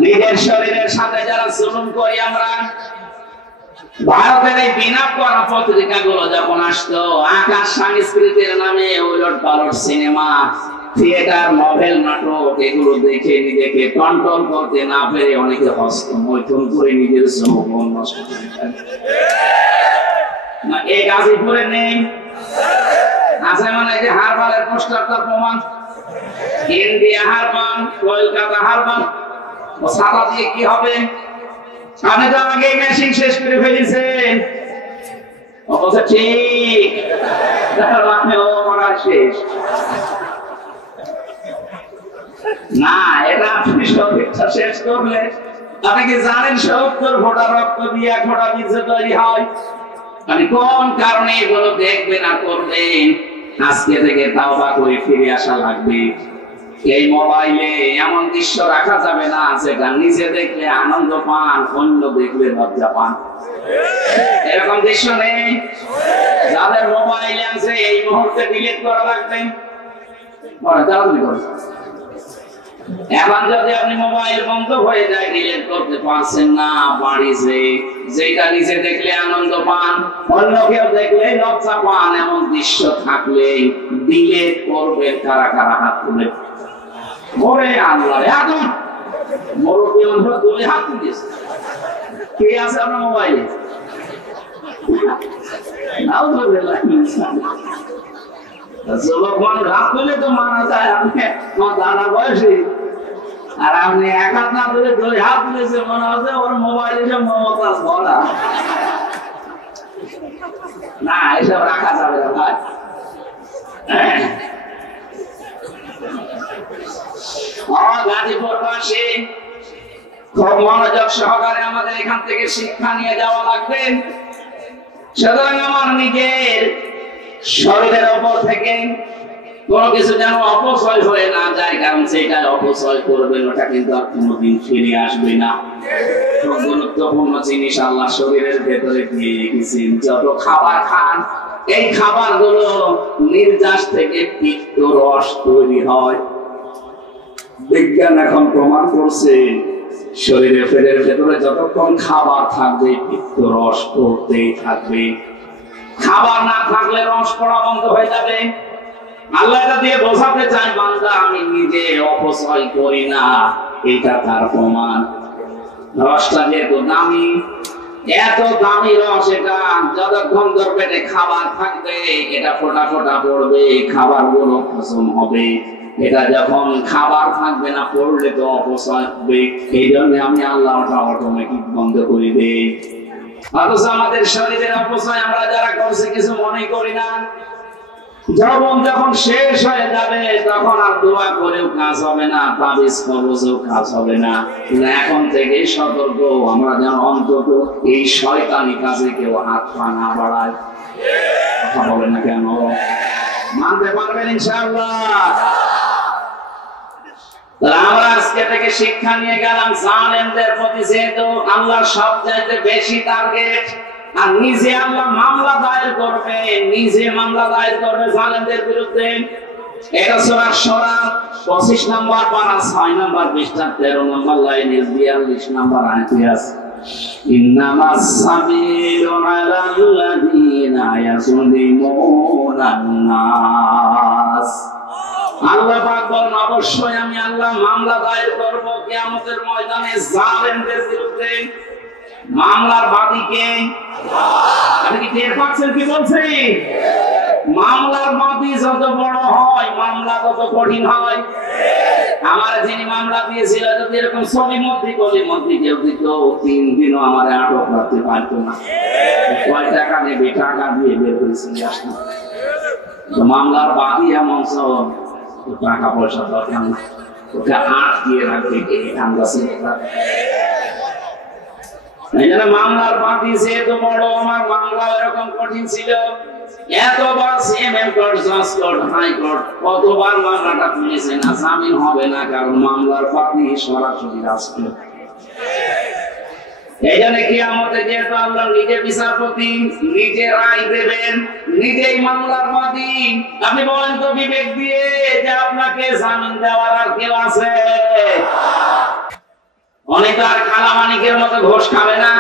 নিজের শরীরের সাথে যারা জুলুম করি আমরা, ভারতের এই বিনা পড়া পত্রিকাগুলো যখন আসতো, আকাশ সংস্কৃতির নামে ওলট পালট সিনেমা, থিয়েটার, নভেল, নাটক, এগুলো দেখে নিজেকে কন্ট্রোল করতে না পেরে অনেকে হস্তমৈথুন করে নিজের যৌবন নষ্ট করে ফেলে। না, এই গাজীপুরে নেই? আছে মানে এই যে হারবালের পোস্টারটার প্রমাণ, ইন্ডিয়া হারবাল, কলকাতা হারবাল, ও সাদা দিয়ে কি হবে? আপনি তো আগে মেশিন শেষ করে ফেলেছেন। ও বলছে ঠিক, আপনি ও করা শেষ না, এটা আপনি শরীরটা শেষ করলে আপনি কি জানেন 70 ফোঁটা রক্ত দিয়ে 1 ফোঁটা বীজ তৈরি হয়? আপনি কোন কারণে এগুলো দেখবেন না করবেন? আজকে থেকে তাওবা করে ফিরে আসা লাগবে। এই মোবাইলে এমন দৃশ্য রাখা যাবে না যেটা নিজে দেখলে আনন্দ পান, অন্য দেখলে লজ্জা পান। এরকম দৃশ্য নেই। যাদের মোবাইল আছে এই মুহূর্তে ডিলিট করা লাগবে। এখন যদি আপনি মোবাইল বন্ধ হয়ে যায়, ডিলিট করতে পারছেন না, বাড়িতে যেটা নিজে দেখলে আনন্দ পান, অন্য কেউ দেখলে লজ্জা পান, এমন দৃশ্য থাকলে ডিলিট করবেন। কারা কারা হাত তুলে? ওরে আল্লাহ, এখন মুরব্বী মানুষ তুলে হাত তুলেছে। কে আছে আপনার মোবাইলে? যুবক মানুষ হাত তুলে তো মানা যায়, আপনি আমার দাদা বয়সী, আর আপনি 1 হাত না তুলে 2 হাত তুলেছে, মনে হচ্ছে ওর মোবাইলে মমতা ভরা। না, এসব রাখা যাবে না ভাই। গাজীপুরবাসী খুব মনোযোগ সহকারে আমাদের এখান থেকে শিক্ষা নিয়ে যাওয়া লাগবে। সুতরাং আমার নিজের শরীরের উপর থেকে কোনো কিছু যেন অপচয় হয়ে না যায়, কারণ সেটা অপচয় করবেন ওটা কিন্তু আর কোনোদিন ফিরে আসবে না। খুব গুরুত্বপূর্ণ জিনিস আল্লাহ শরীরের ভেতরে দিয়ে রেখেছেন। যত খাবার খান, এই খাবারগুলো নির্যাস থেকে পিত্ত রস তৈরি হয়। বিজ্ঞান এখন প্রমাণ করছে শরীরের ভেতরে যতক্ষণ খাবার থাকবে পিত্ত রস পড়তেই থাকবে। খাবার না থাকলে রস পড়া বন্ধ হয়ে যাবে। আল্লাহ এটা দিয়ে বোঝাতে চাই, বান্দা আমি নিজে অপচয় করি না, এটা তার প্রমাণ। রসটা যেহেতু দামি, এত দামি রস, এটা যতক্ষণ তোর পেটে খাবার থাকবে এটা ফোঁটা ফোঁটা পড়বে, খাবার গুলো হজম হবে। এটা যখন খাবার থাকবে না, পড়লে তো অপচয় হবে। এই জন্য আমি আল্লাহ ওটা অটোমেটিক বন্ধ করে দেই। অথচ আমাদের শরীরের অপচয় আমরা যারা করছি কিছু মনে করি না। যখন যখন শেষ হয়ে যাবে তখন আর দোয়া করেও কাজ হবে না, তাবিজ কবজেও কাজ হবে না। এখন থেকে সতর্ক, আমরা যেন অন্তত এই শয়তানি কাজে কেউ হাত পা না বাড়ায়। কথা বলে না কেন? মানতে পারবেন ইনশাআল্লাহ? আমরা আজকে থেকে শিক্ষা নিয়ে গেলাম, জালেমদের প্রতি যেহেতু আল্লাহ সবচাইতে বেশি টার্গেট, আর নিজে আল্লাহ মামলা দায়ের করবে, নিজে মামলা দায়ের করবে জালেমদের বিরুদ্ধে। এটা সূরা শুরা 25 নম্বর পারা 6 নম্বর পৃষ্ঠা 13 নম্বর লাইনে 42 নম্বর আয়াতে আছে, ইন্নামাস সাবিলু আলাল্লাযীনা ইয়াযলিমুনান নাস। আল্লাহ পাক বলেন, অবশ্যই আমি আল্লাহ মামলা দায়ের করব কিয়ামতের ময়দানে জালেমদের বিরুদ্ধে। মামলার বাদীকে আপনি কি টের পাচ্ছেন কি বলছি? মামলার বাদী যত বড় হয় মামলা তত কঠিন হয়। আমার যিনি মামলা দিয়েছিল যদি এরকম ছবি মধ্যে কেউ দিত, 3 দিনও আমার আটক রাখতে পারতো না। কয় টাকা নেবে, টাকা দিয়ে বের করেছি আসলাম। মামলার বাদী এমন সব টাকা পয়সা দরকার না, ওকে আটকিয়ে রাখবে কে? আমরা মামলার বাদী যেহেতু বড়, আমার মামলা এরকম কঠিন ছিল। এতবার সিএমএম কোর্ট, জাজ কোর্ট, হাইকোর্ট কতবার মামলাটা তুলেছে না, জামিন হবে না, কারণ মামলার বাদী সরাসরি রাষ্ট্র। এই জন্য কিয়ামতে যেহেতু আল্লাহ নিজে বিচারপতি, নিজে রায় দেবেন, নিজেই মামলার বাদী। আপনি বলেন তো বিবেক দিয়ে যে আপনাকে জামিন দেওয়ার আর কেউ আছে? অনেক আর কালামানিকের মতো ঘোষ খাবে না।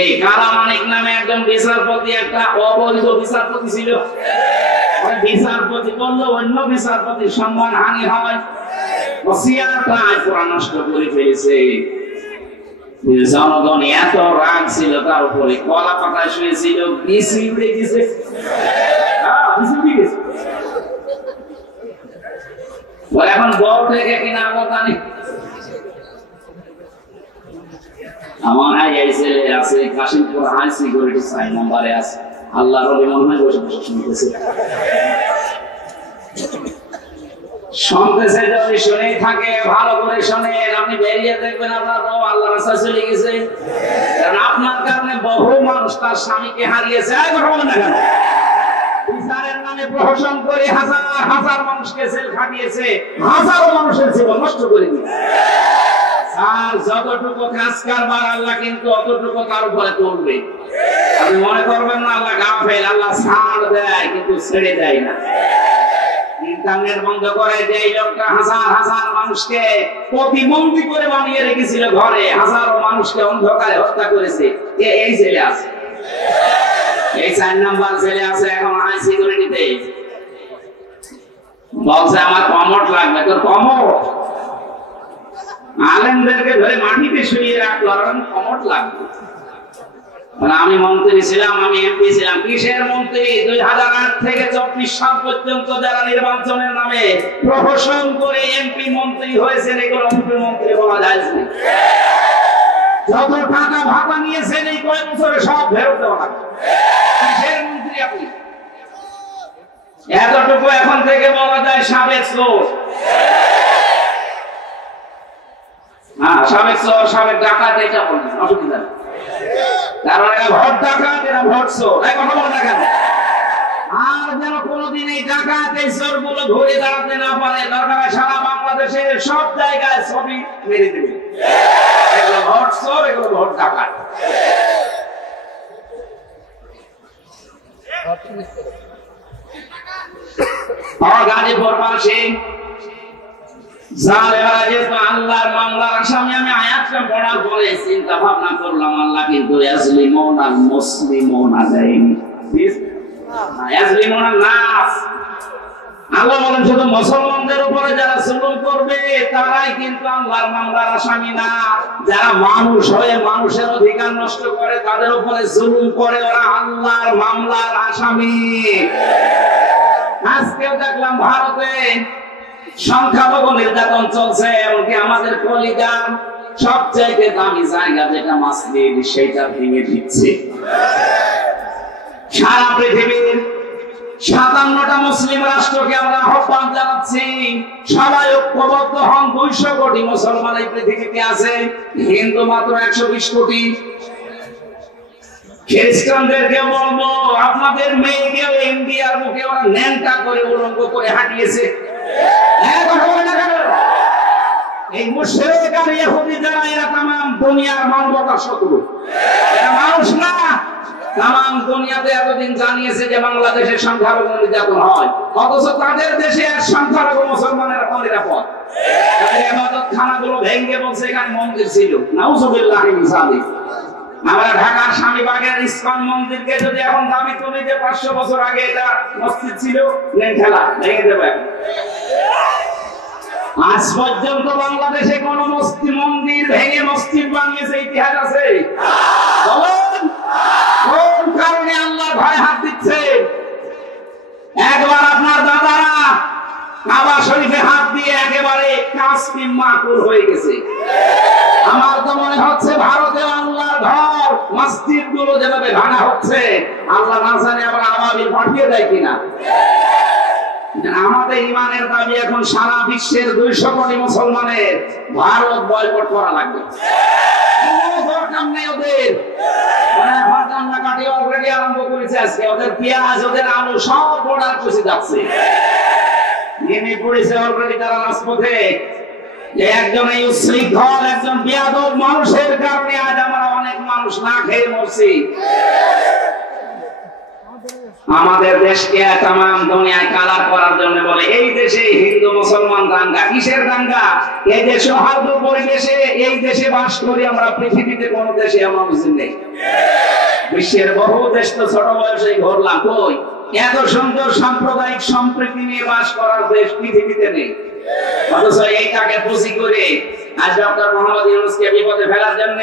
এই কালামানিক নামে একজন বিচারপতি, একটা অবৈধ বিচারপতি ছিল। বিচারপতি করলে অন্য বিচারপতির সম্মান হানি হয়। পুরা নষ্ট করে ফেলেছে। জনগণ এত রাগ ছিল তার উপরে, কলা পাতায় শুয়েছিল, বিসি উড়ে গেছে। এখন বউ থেকে কিনা আমদানি আমার ছেলে আছে কাশিমপুর হাই সিকিউরিটি 6 নম্বরে আছে। আল্লাহর ওলি মনে হয় বসে বসে শুনতেছে যদি শুনেই থাকে ভালো করে শোনেন। আপনি বেরিয়ে দেখবেন আপনার বউ আল্লাহর রাস্তায় চলে গেছে, কারণ আপনার কারণে বহু মানুষ তার স্বামীকে হারিয়েছে। বিচারের নামে প্রহসন করে হাজার হাজার মানুষকে জেল খাটিয়েছে, হাজারো মানুষের জীবন নষ্ট করে দিয়েছে। আর যতটুকু কাজ কারবার আল্লাহ কিন্তু অতটুকু তার উপরে করবে। আপনি মনে করবেন না আল্লাহ গাফেল, আল্লাহ ছাড় দেয় কিন্তু ছেড়ে দেয় না। ইন্টারনেট বন্ধ করে যে এই লোকটা হাজার হাজার মানুষকে প্রতিবন্ধী করে বানিয়ে রেখেছিল ঘরে, হাজারো মানুষকে অন্ধকারে হত্যা করেছে, এই ছেলে আছে, এই 4 নাম্বার ছেলে আছে এখন হাই সিকিউরিটিতে। বলছে আমার কমট লাগবে। তোর কমট আলেমদেরকে ধরে মাটিতে শুয়ে রাখলো, আর কমট লাগবে। আমি মন্ত্রী ছিলাম, আমি এমপি ছিলাম। কিসের মন্ত্রী? 2008 থেকে 24 সাল পর্যন্ত যারা নির্বাচনের নামে প্রহসন করে এমপি মন্ত্রী হয়েছেন, এগুলো এমপি মন্ত্রী বলা যায় না। যত টাকা ভাতা নিয়েছেন এই কয়েক বছরে সব ফেরত দেওয়া লাগবে। কিসের মন্ত্রী আপনি? এতটুকু এখন থেকে বলা যায় সাবেক চোর। হ্যাঁ, সাবেক চোর, সাবেক ডাকাত, এটা বলবেন, অসুবিধা নেই। কারণ এরা ভোট ডাকাত, এরা ভোট চোর। এখন বলে না কেন? আর যেন কোনোদিন এই ডাকাত এই চোর গুলো ঘুরে দাঁড়াতে না পারে, দরকার সারা বাংলাদেশের সব জায়গায় ছবি মেরে দেবে। এগুলো ভোট চোর, এগুলো ভোট ডাকাত। গাজীপুর পাশে আল্লাহর মামলার আসামি। আমি আয়াতটা পড়ার পরে চিন্তা ভাবনা করলাম, আল্লাহ কিন্তু ইয়াজলিমুনা মুসলিমুনা দেয়নি, ইয়াজলিমুনা নাস। আল্লাহ বলেন শুধু মুসলমানদের উপরে যারা জুলুম করবে তারাই কিন্তু আল্লাহর মামলার আসামি না। যারা মানুষ হয়ে মানুষের অধিকার নষ্ট করে, তাদের উপরে জুলুম করে, ওরা আল্লাহর মামলার আসামি। আজকেও দেখলাম ভারতে সংখ্যালঘু নির্যাতন চলছে, এমনকি আমাদের কলিজার সবচাইতে দামি জায়গা যেটা মসজিদ, সেটা ভেঙে দিচ্ছে। সারা পৃথিবীর 57টা মুসলিম রাষ্ট্রকে আমরা আহ্বান জানাচ্ছি, সবাই ঐক্যবদ্ধ হন। 200 কোটি মুসলমান এই পৃথিবীতে আছে, হিন্দু মাত্র 120 কোটি। খ্রিস্টানদেরকে বলবো, আপনাদের মেয়েকেও ইন্ডিয়ার মুখে ওরা ন্যাংটা করে উলঙ্গ করে হাঁটিয়েছে। এই মুশরিক আর ইহুদি যারা, এরা তামাম দুনিয়ার মানবতার শত্রু। এরা মানুষ না। তামাম দুনিয়াতে এতদিন জানিয়েছে যে বাংলাদেশের সংখ্যালঘু নির্যাতন হয়, অথচ তাদের দেশে আর সংখ্যালঘু মুসলমানের নিরাপদ। তাদের ইবাদত খানাগুলো ভেঙে বলছে এখানে মন্দির ছিল। নাউজুবিল্লাহ মিন যালিক। আমরা ঢাকার স্বামীবাগের ইসকন মন্দিরকে যদি এখন দাবি তুলি যে 500 বছর আগে এটা মসজিদ ছিল, খেলা ভেঙে দেবে। আজ পর্যন্ত বাংলাদেশে কোন মন্দির ভেঙে মসজিদ বানিয়েছে ইতিহাস আছে? বলুন, কোন কারণে আল্লাহর ভয় হাত দিচ্ছে? একবার আপনার দাদারা কাবা শরীফে হাত দিয়ে একেবারে কাশ্মী মাকুর হয়ে গেছে। আমার তো মনে হচ্ছে ভারতে আল্লাহর ঘর মসজিদ গুলো যেভাবে ভাঙা হচ্ছে, আল্লাহ না জানে আবার আবাবিল পাঠিয়ে দেয় কিনা। আমাদের ইমানের দাবি এখন সারা বিশ্বের 200 কোটি মুসলমানের ভারত বয়কট করা লাগবে। দরকার নেই ওদের, কাটি অলরেডি আরম্ভ করেছে। আজকে ওদের পেঁয়াজ, ওদের আলু সব বর্ডার পৌঁছে যাচ্ছে, নেমে পড়েছে অলরেডি তারা রাজপথে। একজন এই উশৃঙ্খল, একজন বেয়াদব মানুষের কারণে আজ আমরা অনেক মানুষ না খেয়ে মরছি। আমাদের দেশকে তামাম দুনিয়ায় কালার করার জন্য বলে এই দেশে হিন্দু মুসলমান দাঙ্গা। কিসের দাঙ্গা? এই দেশে সৌহার্দ্য পরিবেশে এই দেশে বাস করি আমরা, পৃথিবীতে কোন দেশে আমরা মুসলিম নেই। বিশ্বের বহু দেশ তো ছোট বয়সে ঘুরলাম, কই এত সুন্দর সাম্প্রদায়িক সম্প্রীতি নিয়ে বাস করার দেশ পৃথিবীতে নেই। অথচ এইটাকে পুঁজি করে আজ ডক্টর মোহাম্মদ ইউনূসকে বিপদে ফেলার জন্য,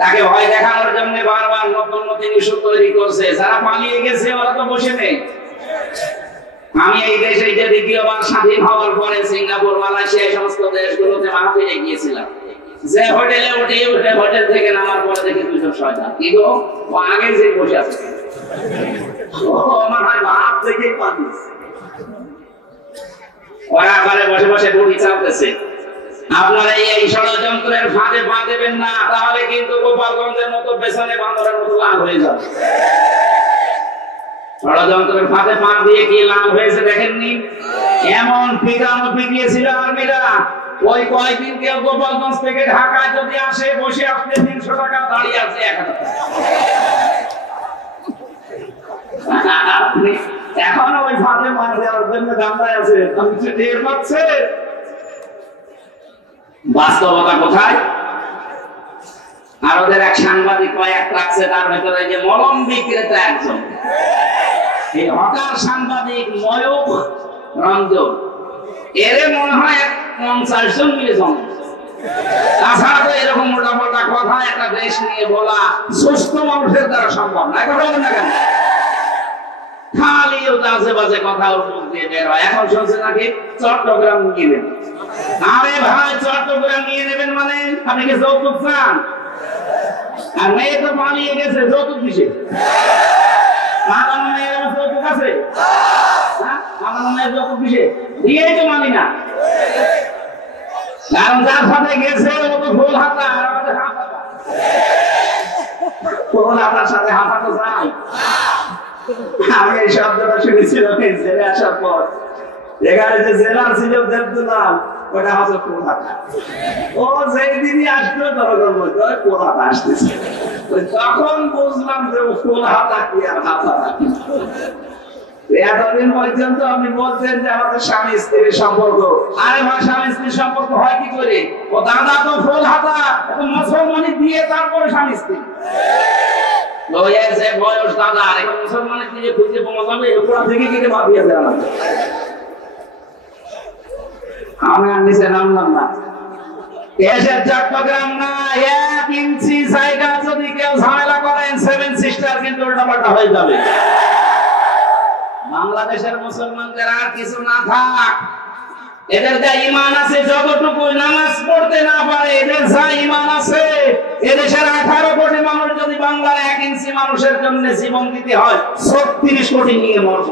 তাকে ভয় দেখানোর জন্য বারবার নতুন নতুন ইস্যু তৈরি করছে। যারা পালিয়ে গেছে ওরা তো বসে নেই। আমি এই দেশে যে দ্বিতীয়বার স্বাধীন হওয়ার পরে সিঙ্গাপুর, মালয়েশিয়া এই সমস্ত দেশগুলোতে মাহফিলে গিয়েছিলাম। যে হোটেলে উঠে হোটেল থেকে নামার পরে দেখি দুজন শয়তান, কি গো ও আগে যে বসে আছে, ও আমার হয় ভাব দেখেই পাবি, ওরা ঘরে বসে বসে বুড়ি চাপতেছে। আপনারা এই ষড়যন্ত্রের ফাঁদে পা দেবেন না, তাহলে কিন্তু গোপালগঞ্জের মতো পেছনে বান্দরের মতো লাল হয়ে যাবে। ষড়যন্ত্রের ফাঁদে পা দিয়ে কি লাল হয়েছে দেখেননি? এমন পিটানো পিটিয়েছিল আর্মিরা, ওই কয়েকদিন কেউ গোপালগঞ্জ থেকে ঢাকায় যদি আসে, বসে আসতে 300 টাকা, দাঁড়িয়ে আছে 1000 টাকা। এখনো ওই ফাঁদে পা দেওয়ার জন্য দাঁড়ায় আছে, আমি কিছু টের পাচ্ছে। বাস্তবতা কোথায়? আর ওদের এক সাংবাদিক কয়েক রাখছে, তার ভেতরে যে মলম বিক্রেতা একজন, এই হকার সাংবাদিক ময়ূখ রঞ্জন, এরে মনে হয় 50 জন মিলে জন্ম। তাছাড়া তো এরকম মোটা মোটা কথা একটা দেশ নিয়ে বলা সুস্থ মানুষের দ্বারা সম্ভব না। কথা বলেন না কেন? খালি বাজে বাজে কথা ওর মুখ দিয়ে বের হয়। এখন শুনছে নাকি চট্টগ্রাম নিয়ে নেবেন। আরে ভাই, চট্টগ্রাম নিয়ে নেবেন মানে আপনি কি যৌতুক চান? আর মেয়ে তো পালিয়ে গেছে, যৌতুক দিছে। আমার মেয়ের যৌতুক আছে, আমার মেয়ের যৌতুক দিছে, দিয়েই তো মানি না। কারণ যার সাথে গেছে ও তো ফুল হাতা, আর আমাদের হাত হাতা। ফুল হাতার সাথে হাতা তো যায়। আমি এই শব্দটা শুনেছিলাম জেলে আসার পর। এখানে যে জেলার ছিল দেবদুলাল, ওটা হচ্ছে ফুল হাতা। ও যেদিনই আসলো জনগণ বলতো ফুল হাতা আসতেছে, তখন বুঝলাম যে ফুল হাতা কি আর হাতা কি। এতদিন পর্যন্ত আপনি বলছেন যে আমাদের স্বামী স্ত্রীর সম্পর্ক। আরে ভাই, স্বামী স্ত্রীর সম্পর্ক হয় কি করে? ও দাদা তো ফুল হাতা, মুসলমানি দিয়ে তারপরে স্বামী স্ত্রী। বয়স দাদা, আর এখন মুসলমানের দিকে খুঁজে পাওয়া যাবে, ওপর থেকে কেটে ভাবিয়ে দেওয়া লাগবে। আমি আর নিচে নামলাম না। এসে চট্টগ্রাম না, 1 ইঞ্চি জায়গা যদি কেউ ঝামেলা করেন, 7 সিস্টার কিন্তু উল্টাপাল্টা হয়ে যাবে। বাংলাদেশের মুসলমানদের আর কিছু না থাক, এদের যা ঈমান আছে, যতটুকু নামাজ পড়তে না পারে, এদের যা ঈমান আছে, এদেশের 18 কোটি মানুষ যদি বাংলার 1 ইঞ্চি মানুষের জন্য জীবন দিতে হয়, 36 কোটি নিয়ে মরব।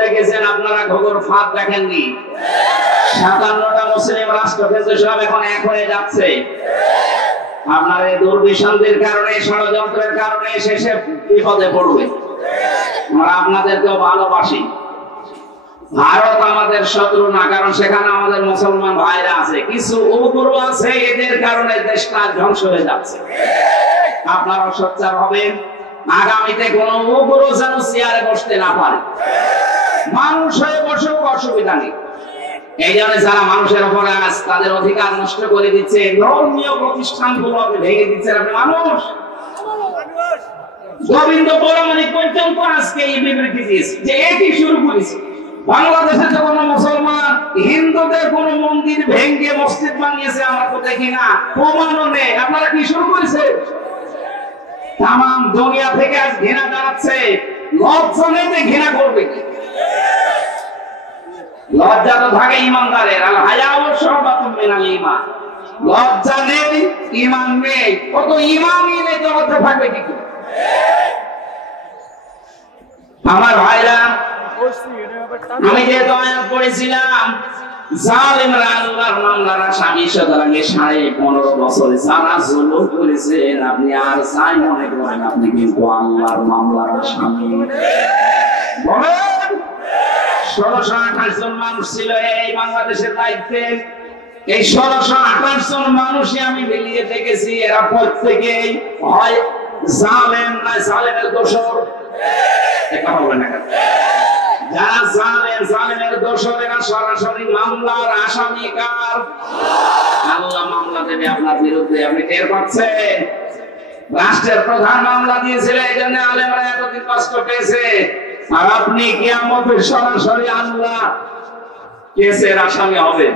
দেখেছেন আপনারা, ঘোঘর ফাঁদ দেখেননি? 57টা মুসলিম রাষ্ট্র কিন্তু সব এখন এক হয়ে যাচ্ছে। আপনার এই দুর্বিসন্ধির কারণে, ষড়যন্ত্রের কারণে শেষে বিপদে পড়বে। আমরা আপনাদেরকেও ভালোবাসি। ভারত আমাদের শত্রু না, কারণ সেখানে আমাদের মুসলমান ভাইরা আছে। কিছু উগ্র আছে, এদের কারণে দেশটা ধ্বংস হয়ে যাচ্ছে। আপনারাও সোচ্চার হবেন, আগামীতে কোন উগ্র যেন চেয়ারে বসতে না পারে। মানুষ হয়ে বসেও অসুবিধা নেই। এই জন্য যারা মানুষের উপরে আজ তাদের অধিকার নষ্ট করে দিচ্ছে, ধর্মীয় প্রতিষ্ঠানগুলোকে ভেঙে দিচ্ছে। আপনি মানুষ, গোবিন্দ পরমাণিক পর্যন্ত আজকে এই বিবৃতি দিয়েছে যে এটি শুরু করেছে। বাংলাদেশে তো কোনো মুসলমান হিন্দুদের কোন মন্দির ভেঙে মসজিদ বানিয়েছে আমরা তো দেখি না, প্রমাণও নেই। আপনারা কি শুরু করেছে? তাম দুনিয়া থেকে আজ ঘৃণা জানাচ্ছে। লজ্জা নেই, ঘৃণা করবে কি? লজ্জা তো থাকে ইমানদারের। আল হায়াউ শুবাতুম মিনাল ঈমান। লজ্জা নেই, ঈমান নেই। কত ঈমানই নেই, তো লজ্জা থাকবে কি? আমার ভাইরা, আমি যে দয়া পড়েছিলাম, জালেমরা আল্লাহর মামলার আসামি, সুতরাং 15.5 বছর যারা জুলুম করেছেন, আপনি আর যাই মনে করেন, আপনি কিন্তু আল্লাহর মামলার আসামি। বলেন, 1628 জন মানুষ ছিল এই বাংলাদেশের দায়িত্বে। এই 1628 জন মানুষই আমি মিলিয়ে দেখেছি, এরা প্রত্যেকেই হয় জালেম না জালেমের দোষর। এটা হবে না। যারা জালেম, জালেমের দোষরেরা সরাসরি মামলার আসামি কার? আল্লাহ মামলা দেবে আপনার বিরুদ্ধে। আপনি টের পাচ্ছেন? রাষ্ট্রের প্রধান মামলা দিয়েছিল, এই জন্য আলেমরা এতদিন কষ্ট পেয়েছে। আর আপনি কিয়ামতের সরাসরি আল্লাহ কেসের আসামি হবেন।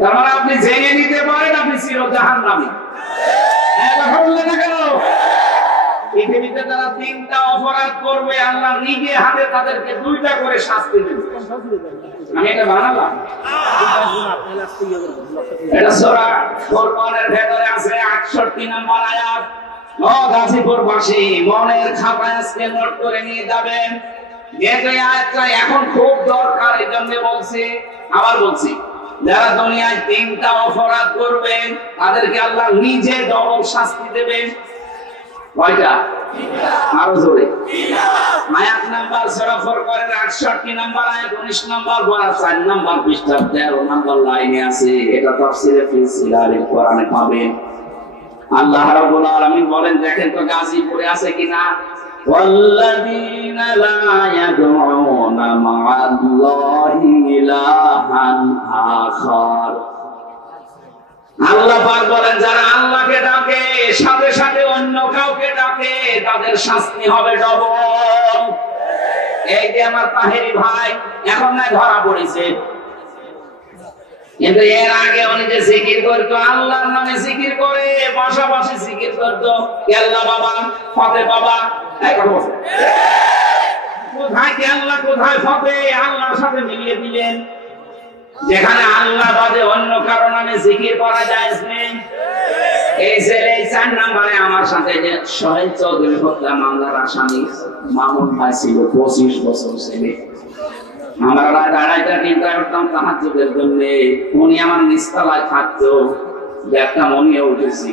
তার মানে আপনি জেনে নিতে পারেন আপনি চির জাহান্নামী। কথা বললেন না কেন? পৃথিবীতে তারা 3টা অপরাধ করবে, আল্লাহ নিজে হাতে তাদেরকে 2টা করে শাস্তি দেবে। আমি এটা বানালাম, এটা সূরা ফুরকানের ভেতরে আছে 68 নম্বর আয়াত। ও গাজীপুরবাসী, মনের খাতায় আজকে নোট করে নিয়ে যাবেন, যেহেতু এই আয়াতটা এখন খুব দরকার, এই জন্য বলছি। আবার বলছি, যারা দুনিয়ায় 3টা অপরাধ করবে তাদেরকে আল্লাহ নিজে ডবল শাস্তি দেবেন। কয়টা? আরো জোরে। আয়াত নাম্বার সূরা ফুরকানের 68 নম্বর আয়াত, 19 নম্বর পারা 4 নম্বর পৃষ্ঠা 13 নম্বর লাইনে আছে। এটা তাফসীরে ফি সিলালিল কোরআনে পাবেন। আল্লাহ রাব্বুল আলামিন বলেন, দেখেন তো গাজীপুরে আছে কিনা, ওয়াল্লাযীনা লা ইয়াদউনা মা'আল্লাহি ইলাহান আখার। আল্লাহ পাক বলেন, যারা আল্লাহকে ডাকে সাথে সাথে অন্য কাউকে ডাকে তাদের শাস্তি হবে ডবল। এই যে আমার তাহেরি ভাই এখন না ধরা পড়েছে, কিন্তু এর আগে উনি যে জিকির করতো, আল্লাহর নামে জিকির করে পাশাপাশি জিকির করতো আল্লাহ বাবা, ফতে বাবা। কোথায় কি আল্লাহ, কোথায় ফতে? আল্লাহর সাথে মিলিয়ে দিলেন। যেখানে আল্লাহ বাদে অন্য কারো নামে জিকির করা যায় নেই। এই ছেলে 4 নম্বরে আমার সাথে যে সোহেল চৌধুরী হত্যা মামলার আসামি মামুন ভাই ছিল, 25 বছর ছেলে। আমরা রাত 2:30টা 3টায় উঠতাম তাহাজ্জুদের জন্য, উনি আমার নিচতলায় থাকতো, একটা মনে উঠেছি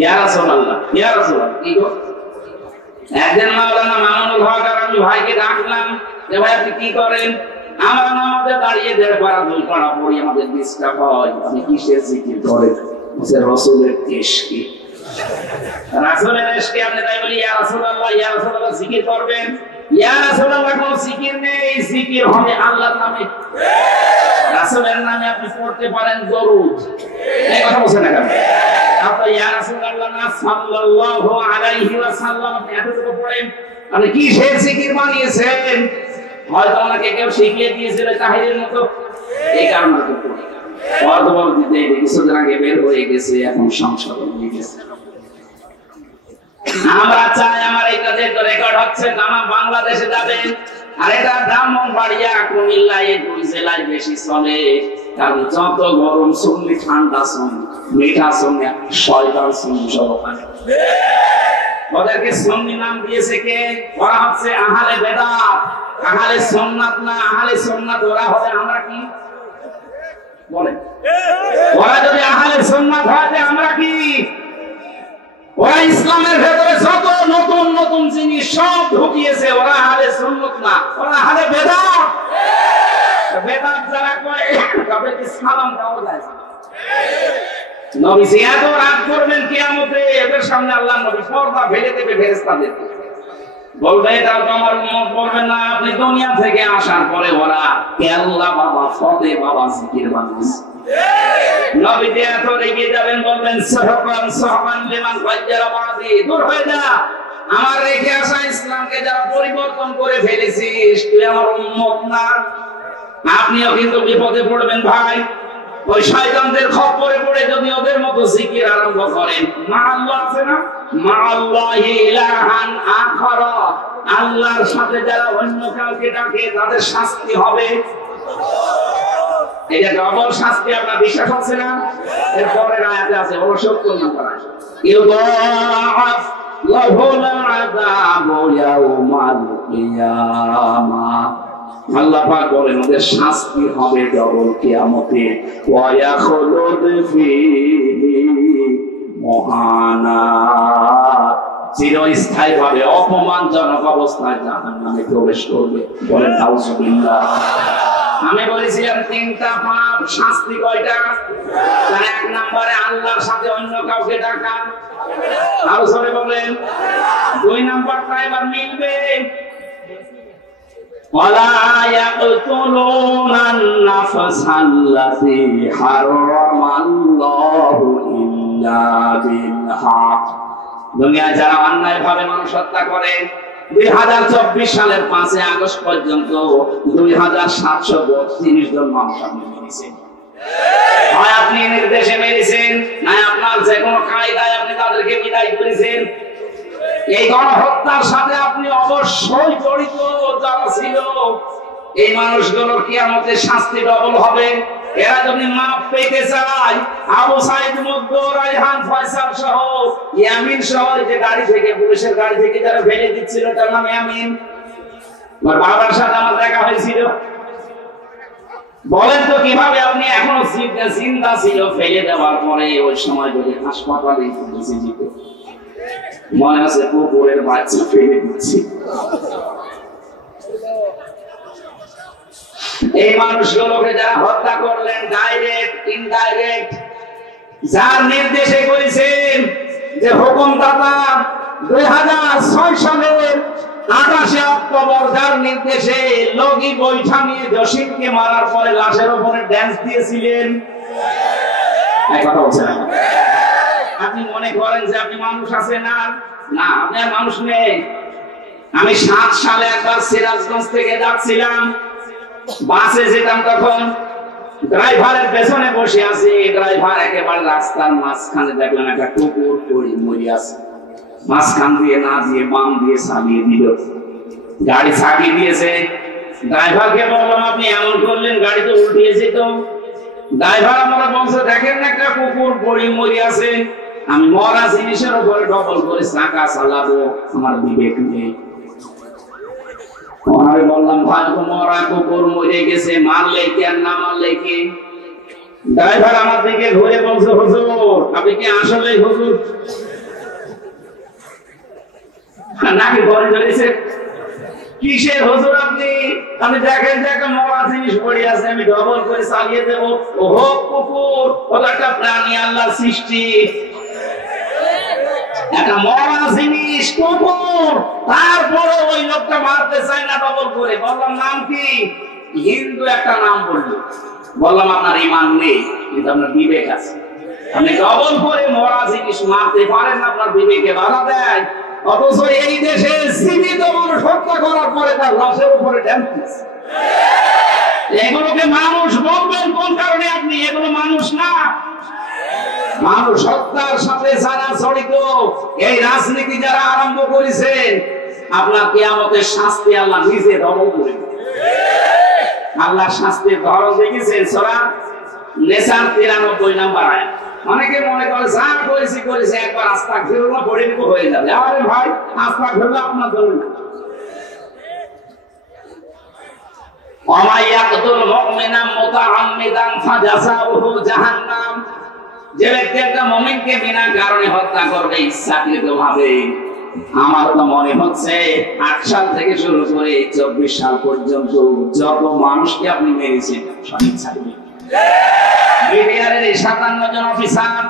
ইয়া রাসূলুল্লাহ, ইয়া রাসূলুল্লাহ। কি গো? একদিন মাওলানা মামুনুল হক আর আমি ভাইকে ডাকলাম যে ভাই আপনি কি করেন? আমরা নামাজে দাঁড়িয়ে 1.5 পারা 2 পারা পড়ি, আমাদের ডিস্টার্ব হয়। আপনি কিসের জিকির করেন? বলছে রাসূলের ইশকে। রাসূলের ইশকে আপনি তাই বলি ইয়া রাসূলুল্লাহ, ইয়া রাসূলুল্লাহ জিকির করবেন। ইয়া রাসূলুল্লাহ কোন জিকির নেই, জিকির হবে আল্লাহর নামে। রাসূলের নামে আপনি পড়তে পারেন দরুদ। এই কথা বলছেন না কেন? আপনি ইয়া রাসূলুল্লাহ না সাল্লাল্লাহু আলাইহি ওয়াসাল্লাম আপনি এতটুকু পড়েন, আপনি কি সেই জিকির বানিয়েছেন? হয়তো ওনাকে কেউ শিখিয়ে দিয়েছিল তাহিরের মতো, এই কারণে তো পড়ি। পরবর্তীতে কিছুদিন আগে বের হয়ে গেছে, এখন সংশোধন হয়ে গেছে। আমরা চাই আমার এই কাজে তো রেকর্ড হচ্ছে, তামাম বাংলাদেশে যাবে। আর এটা ব্রাহ্মণবাড়িয়া, কুমিল্লা, এই 2 জেলায় বেশি চলে। কারণ যত গরম শুনলি, ঠান্ডা শুনলি, মিঠা শুনলি, শয়তান শুনলি সব ওখানে। ওদেরকে সুন্নি নাম দিয়েছে কে? ওরা হচ্ছে আহলে বেদাত, আহলে সুন্নাত না। আহলে সুন্নাত ওরা হবে, আমরা কি বলে? ওরা যদি আহলে সুন্নাত হয়, আমরা কি? ওরা ইসলামের ভেতরে যত নতুন নতুন জিনিস সব ঢুকিয়েছে, ওরা আহলে সুন্নাত না, ওরা আহলে বেদাত। বেদাত যারা করে তাদেরকে সালাম দেওয়া যায়। নবী এত রাগ করবেন কিয়ামতে, এদের সামনে আল্লাহ নবী পর্দা ফেলে দেবে ফেরেশতাদের, বলবে এটা তো আমার উম্মত বলবেন না। আপনি দুনিয়া থেকে আসার পরে ওরা আল্লাহ বাবা, ফতে বাবা জিকির বানিয়েছে। নবী এত রেগে যাবেন, বলবেন সাহাবান সাহাবান লিমান ফাজ্জারা বাদি, দূর হয়ে যা। আমার রেখে আসা ইসলামকে যারা পরিবর্তন করে ফেলেছিস, তুই আমার উম্মত না। আপনিও কিন্তু বিপদে পড়বেন ভাই। ওই শয়তানদের খপ্পরে পড়ে যদি ওদের মতো জিকির আরম্ভ করেন, মা আল্লাহ আছে না, মা আল্লাহি ইলাহান আখার, আল্লাহর সাথে যারা অন্য কাউকে ডাকে তাদের শাস্তি হবে। এটা ডবল শাস্তি, আপনার বিশ্বাস আছে না? এর পরের আয়াতে আছে, 70 নম্বর আয়াত, ইউদাআফ লাহুল আযাবু ইয়াউমাল কিয়ামাহ। আল্লাহ পাক বলেন ওদের শাস্তি হবে ডবল কিয়ামতে। ওয়া ইয়াখলুদ ফীহি মুহানা, চিরস্থায়ী ভাবে অপমানজনক অবস্থায় জাহান্নামে প্রবেশ করবে। বলেন নাউজুবিল্লাহ। আমি বলেছিলাম 3টা পাপ, শাস্তি কয়টা? 1 নম্বরে আল্লাহর সাথে অন্য কাউকে ডাকা, আরো জোরে বলেন। 2 নম্বরটা এবার মিলবে, ওয়ালা ইয়াকতুলুনান নাফসাল্লাতী হারামাল্লাহু ইল্লা বিল হক দুনিয়ায় যারা অন্যায় ভাবে মানুষ হত্যা করে 2024 সালের 5 আগস্ট পর্যন্ত 2732 জন মানুষ আপনি মেরেছেন। হয় আপনি নির্দেশে মেরেছেন, না আপনার যে কোনো কায়দায় আপনি তাদেরকে বিদায় করেছেন। এই গণহত্যার সাথে আপনি অবশ্যই জড়িত যারা ছিল, এই মানুষগুলোর কিয়ামতে শাস্তি ডবল হবে। এরা যদি মাপ পেতে চায়, আবু সাইদ মুগ্ধ, রায়হান, ফয়সাল সহ ইয়ামিন সহ যে গাড়ি থেকে, পুলিশের গাড়ি থেকে যারা ফেলে দিচ্ছিল তার নাম ইয়ামিন, আমার বাবার সাথে আমার দেখা হয়েছিল। বলেন তো কিভাবে আপনি এখনো জিন্দা ছিল ফেলে দেওয়ার পরে ওই সময় যদি হাসপাতালে যেত, মনে আছে কুকুরের বাচ্চা ফেলে দিচ্ছি। এই মানুষগুলোকে যারা হত্যা করলেন, ডাইরেক্ট ইনডাইরেক্ট, যার নির্দেশে করেছেন যে হুকুমদাতা 2006 সালের 28 অক্টোবর যার নির্দেশে লগি বৈঠা নিয়ে জসিমকে মারার পরে লাশের উপরে ড্যান্স দিয়েছিলেন। এই কথা বলছেন আপনি মনে করেন যে আপনি মানুষ আছে? না না, আপনার মানুষ নেই। আমি 7 সালে একবার সিরাজগঞ্জ থেকে যাচ্ছিলাম, বাসে যেতাম, তখন ড্রাইভারের পেছনে বসে আছি। ড্রাইভার একেবারে রাস্তার মাঝখানে দেখলাম একটা কুকুর পড়ে মরে আছে। মাঝখান দিয়ে না দিয়ে বাম দিয়ে চালিয়ে দিল, গাড়ি চালিয়ে দিয়েছে। ড্রাইভারকে বললাম আপনি এমন করলেন, গাড়ি তো উল্টিয়ে যেত। ড্রাইভার আমরা বলছে দেখেন না একটা কুকুর পড়ে মরে আছে, আমি মরা জিনিসের উপরে ডবল করে চাকা চালাবো, আমার বিবেক নেই। আমি বললাম ভাই মরা কুকুর মরে গেছে, মারলে কি আর না মারলে কি? ড্রাইভার আমার দিকে ঘুরে বলছে হুজুর আপনি কি আসলে হুজুর নাকি ঘরে ধরেছে? কিসের হুজুর আপনি? আমি দেখেন দেখেন মরা জিনিস পড়ে আছে, আমি ডবল করে চালিয়ে দেবো। ওহো কুকুর, ওটা একটা প্রাণী, আল্লাহর সৃষ্টি, একটা মরা জিনিস কুকুর, তারপরে ওই লোকটা মারতে চায় না ডবল করে। বললাম নাম কি? হিন্দু একটা নাম বললো। বললাম আপনার ঈমান নেই, কিন্তু আপনার বিবেক আছে। আপনি ডবল করে মরা জিনিস মারতে পারেন না, আপনার বিবেকে বাধা দেয়। অথচ এই দেশে জীবিত মানুষ হত্যা করার পরে তার লাশের উপরে ড্যান্স। এগুলোকে মানুষ বলবেন কোন কারণে? আপনি এগুলো মানুষ না। মানুষ হত্যার সাথে যারা জড়িত, এই রাজনীতি যারা আরম্ভ করেছেন, আপনার কিয়ামতের শাস্তি আল্লাহ নিজে দমন করে। আল্লাহ শাস্তির ধরন দেখেছেন সূরা নিসার 93 নম্বর আয়াত। অনেকে মনে করে যা করেছি একবার আস্তাগফিরুল্লাহ পড়ে নিব হয়ে যাবে। আরে ভাই আস্তাগফিরুল্লাহ আপনার জন্য না। ওয়া ইয়াকতুল মুমিনা মুতাআম্মিদান ফাজাযাউহু জাহান্নাম। যে ব্যক্তি একটা মুমিনকে বিনা কারণে হত্যা করবে ইচ্ছাকৃতভাবে, আমার তো মনে হচ্ছে 8 সাল থেকে শুরু করে 24 সাল পর্যন্ত যত মানুষকে আপনি মেরেছেন সব ইচ্ছাকৃত। বিডিআরের 57 জন অফিসার,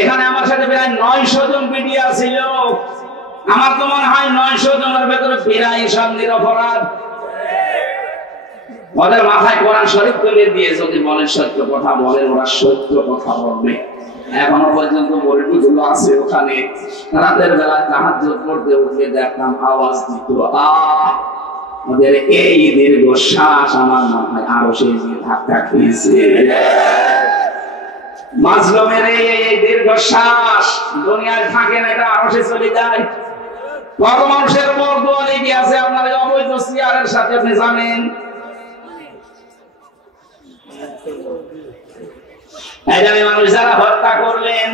এখানে আমার সাথে প্রায় 900 জন বিডিআর ছিল। আমার তো মনে হয় 900 জনের ভেতরে 82 নিরপরাধ। ওদের মাথায় কোরআন শরীফ তুলে দিয়ে যদি বলেন সত্য কথা বলেন, ওরা সত্য কথা বলবে। এখনো পর্যন্ত মরিগুলো আছে ওখানে, রাতের বেলা তাহাজ্জুদ পড়তে উঠলে দেখতাম আওয়াজ দিত আহ। ওদের এই দীর্ঘ শ্বাস আমার মাথায় আরো সেই ধাক্কা খেয়েছে। মাজলুমের এই দীর্ঘ শ্বাস দুনিয়ায় থাকে না, এটা আরো সে চলে যায়। কত মানুষের মর্দ অনেকে আছে আপনার অবৈধ সিয়ারের সাথে, আপনি জানেন। মানুষ যারা হত্যা করলেন,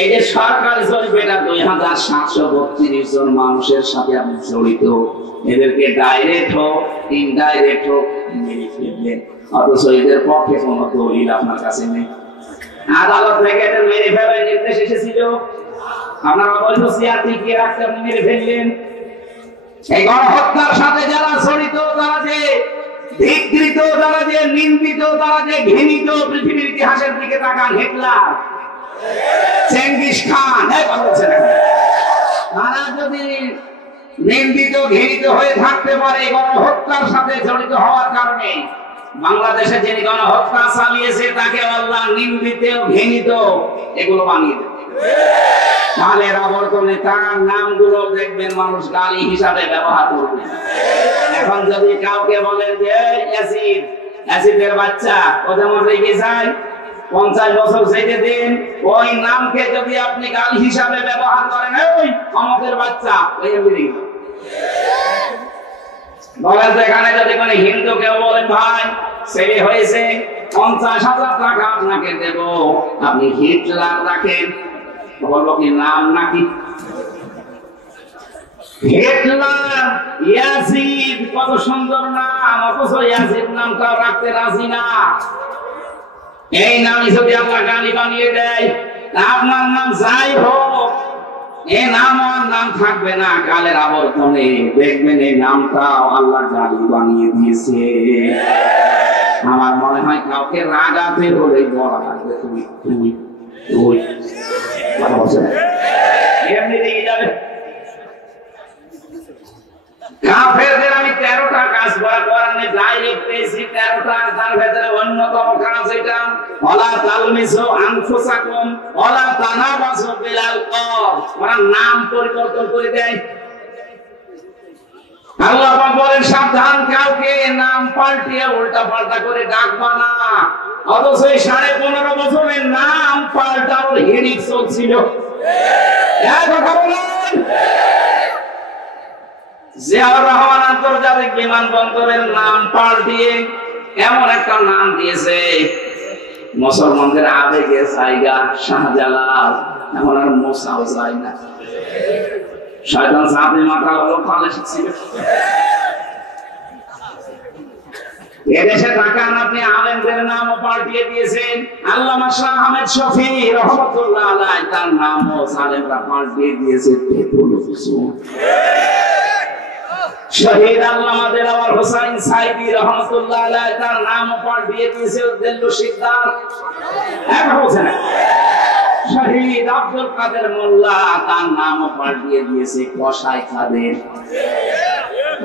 এই যে সরকার জড়িত, এটা 2732 জন মানুষের সাথে আপনি জড়িত। এদেরকে ডাইরেক্ট হোক ইনডাইরেক্ট হোক মেরে ফেললেন, অথচ এদের পক্ষে কোনো দলিল আপনার কাছে নেই। আদালত থেকে এদের মেরে ফেলার নির্দেশ এসেছিল, আপনার অবৈধ সিয়ার টিকিয়ে রাখতে আপনি মেরে ফেললেন। এই গণহত্যার সাথে যারা জড়িত, তারা যে ধিক্কৃত, তারা যে নিন্দিত, তারা যে ঘৃণিত, পৃথিবীর ইতিহাসের দিকে তাকান, হিটলার, চেঙ্গিস খান, তারা যদি নিন্দিত ঘৃণিত হয়ে থাকতে পারে গণহত্যার সাথে জড়িত হওয়ার কারণে, বাংলাদেশে যিনি গণহত্যা চালিয়েছে তাকে আল্লাহ নিন্দিত ঘৃণিত এগুলো বানিয়ে দেবে। কালের আবর্তনে তার নামগুলো দেখবেন মানুষ গালি হিসাবে ব্যবহার করবে। এখন যদি কাউকে বলেন যে অ্যাসিড, অ্যাসিডের বাচ্চা, ও যেমন রেগে যায় 50 বছর যেতে দিন, ওই নামকে যদি আপনি গালি হিসাবে ব্যবহার করেন, ওই অমকের বাচ্চা, ওই এমনি বলেন। তো এখানে যদি কোনো হিন্দু কেউ বলেন ভাই ছেলে হয়েছে 50,000 টাকা আপনাকে দেব, আপনি হিটলার রাখেন, বলবো কি নাম নাকি? হিটলার, ইয়াজিদ, কত সুন্দর নাম, অথচ ইয়াজিদ নামটা রাখতে রাজি না। এই নামই যদি আল্লাহ গালি বানিয়ে দেয়, আপনার নাম যাই হোক, এই নাম আর নাম থাকবে না। কালের আবর্তনে দেখবেন এই নামটাও আল্লাহ গালি বানিয়ে দিয়েছে। আমার মনে হয় কাউকে রাগাতে হলে বলা লাগবে তুমি তুমি তুই, এমনি রেগে যাবে। কাফেরদের আমি 13টা কাজ বলা কোরআনে ডাইরেক্ট পেয়েছি, 13টা। তার ভেতরে অন্যতম কাজ এটা, ওয়ালা তালমিসু আনফুসাকুম ওয়ালা তানাবাসু বিল আলকাব। ওরা নাম পরিবর্তন করে দেয়। আল্লাহ পাক বলেন সাবধান, কাউকে নাম পাল্টিয়ে উল্টা পাল্টা করে ডাকবা না। অথচ এই 15.5 বছরের নাম পাল্টানোর হিড়িক চলছিল। কথা বলেন। জিয়াউর রহমান আন্তর্জাতিক বিমানবন্দরের নাম পাল্টিয়ে এমন একটা নাম দিয়েছে, মুসলমানদের আবেগের জায়গা শাহজালাল, এমন আর মোসাও যায় না। শয়তান সাথে মাথা হলো ফালে ছিল। এদেশে থাকান আপনি আলেমদের নামও পাল্টিয়ে দিয়েছেন। আল্লামা শাহ আহমেদ শফি রহমাতুল্লাহ আলাইহি তার নামও আলেমরা পাল্টিয়ে দিয়েছে। শহীদ আল্লামা দেলাওয়ার হোসেন সাইদি রহমাতুল্লাহ আলাইহি তার নামও পাল্টিয়ে দিয়েছে দেল্লু শিকদার। এক হোসেন শহীদ আব্দুল কাদের মোল্লা তার নামও পাল্টিয়ে দিয়েছে কসাই কাদের।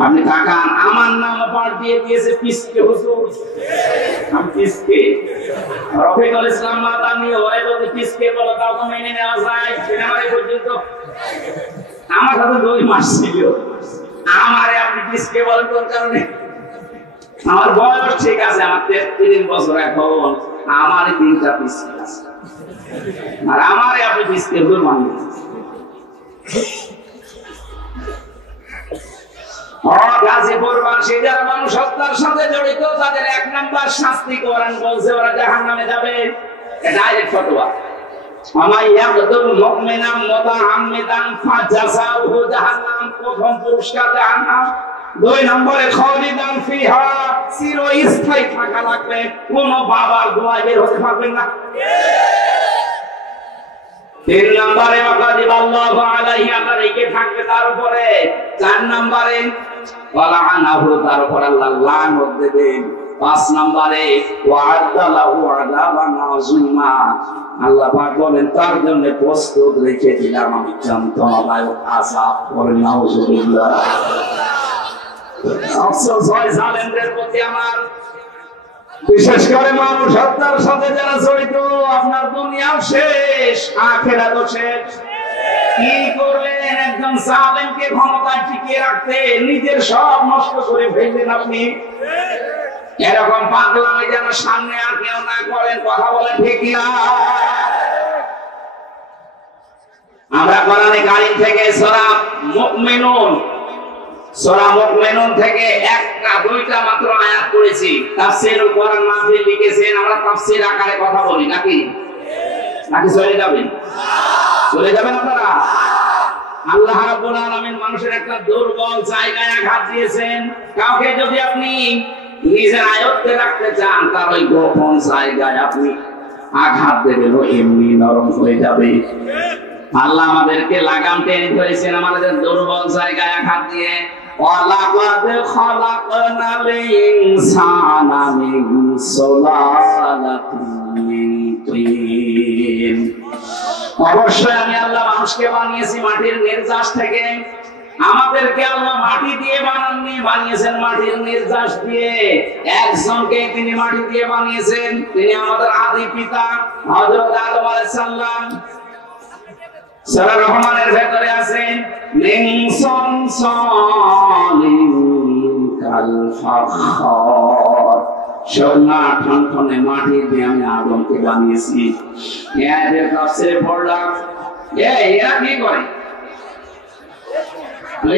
আপনি তাকান, আমার নামও পাল্টিয়ে দিয়েছে পিসকে হুজুর। আমি পিসকে রফিকুল ইসলাম মাদানি, ওরে যদি পিসকে বলো তাও তো মেনে নেওয়া যায়। সিনেমায় পর্যন্ত আমার সাথে 2 মাস ছিল, আমারে আপনি পিসকে বলেন কোন কারণে? আমার বয়স ঠিক আছে, আমার 33 বছর, এখন আমার 3টা পিসকে আছে, আর আমারে আপনি পিসকে হুজুর মানেন। গাজীপুরবাসী যারা মানুষ হত্যার সাথে জড়িত, তাদের 1 নাম্বার শাস্তি কোরআন বলছে ওরা জাহান্নামে যাবে। ডাইরেক্ট ফতোয়া, আমায় ইয়াকদুল মুমিনাম মুতাআম্মিদান ফাজাযাউহু জাহান্নাম, প্রথম পুরস্কার জাহান্নাম। 2 নম্বরে খালিদান ফিহা, চিরস্থায়ী থাকা লাগবে, কোনো বাবার দোয়ায় বের হতে পারবেন না। 3 নম্বরে ওয়াকাদিবাল্লাহু আলাইহি, আল্লাহ রেখে থাকবে তার উপরে। 4 নম্বরে ওয়ালাআনাহু, তার উপর আল্লাহ লানত দেবেন। 5 নম্বরে ওয়া'আদ্দা লাহু আযাবান আযীমা, আল্লাহ পাক বলেন তার জন্য প্রস্তুত রেখে দিলাম আমি যন্ত্রণাদায়ক আযাব। বলেন নাউযুবিল্লাহ। আফসোস হয় জালেমদের প্রতি আমার, বিশেষ করে মানুষ হত্যার সাথে যারা জড়িত। আপনার দুনিয়াও শেষ, আখিরাতও শেষ। কি করলেন? একজন জালেমকে ক্ষমতায় টিকিয়ে রাখতে নিজের সব নষ্ট করে ফেললেন আপনি। এরকম পাগলামি যেন সামনে আর কেউ না করেন। কথা বলেন ঠিক না? আমরা কোরআনে কারীম থেকে সূরা মুমিনুন, সূরা মুমিনুন থেকে 1টা-2টা মাত্র আয়াত পড়েছি। তাফসীরুল কোরআন মাহফিল লিখেছেন, আমরা তাফসীর আকারে কথা বলি নাকি? নাকি চলে যাবেন? চলে যাবেন আপনারা? আল্লাহ রাব্বুল আলামিন মানুষের একটা দুর্বল জায়গায় আঘাত দিয়েছেন। কাউকে যদি আপনি নিজের আয়ত্তে রাখতে চান, তার ওই গোপন জায়গায় আপনি আঘাত দেবেন, এমনি নরম হয়ে যাবে। আল্লাহ আমাদেরকে লাগাম টেনে ধরেছেন আমাদের দুর্বল জায়গায় আঘাত দিয়ে। ওয়ালাকাদ খালাকনাল ইনসানা মিন সুলালাতিন মিন তিন, অবশ্যই আমি আল্লাহ মানুষকে বানিয়েছি মাটির নির্যাস থেকে। আমাদেরকে আল্লাহ মাটি দিয়ে বানাননি, বানিয়েছেন মাটির নির্যাস দিয়ে। একজনকে তিনি মাটি দিয়ে বানিয়েছেন, তিনি আমাদের আদি পিতা হযরত আদম আলাইহিস সালাম। সূরা রহমানের ভেতরে আছে মিন সালসালিন কাল ফাখার, সোনা ঠনঠনে মাটি দিয়ে আমি আদমকে বানিয়েছি। এর তাফসীরে পড়লাম এরা কি করে,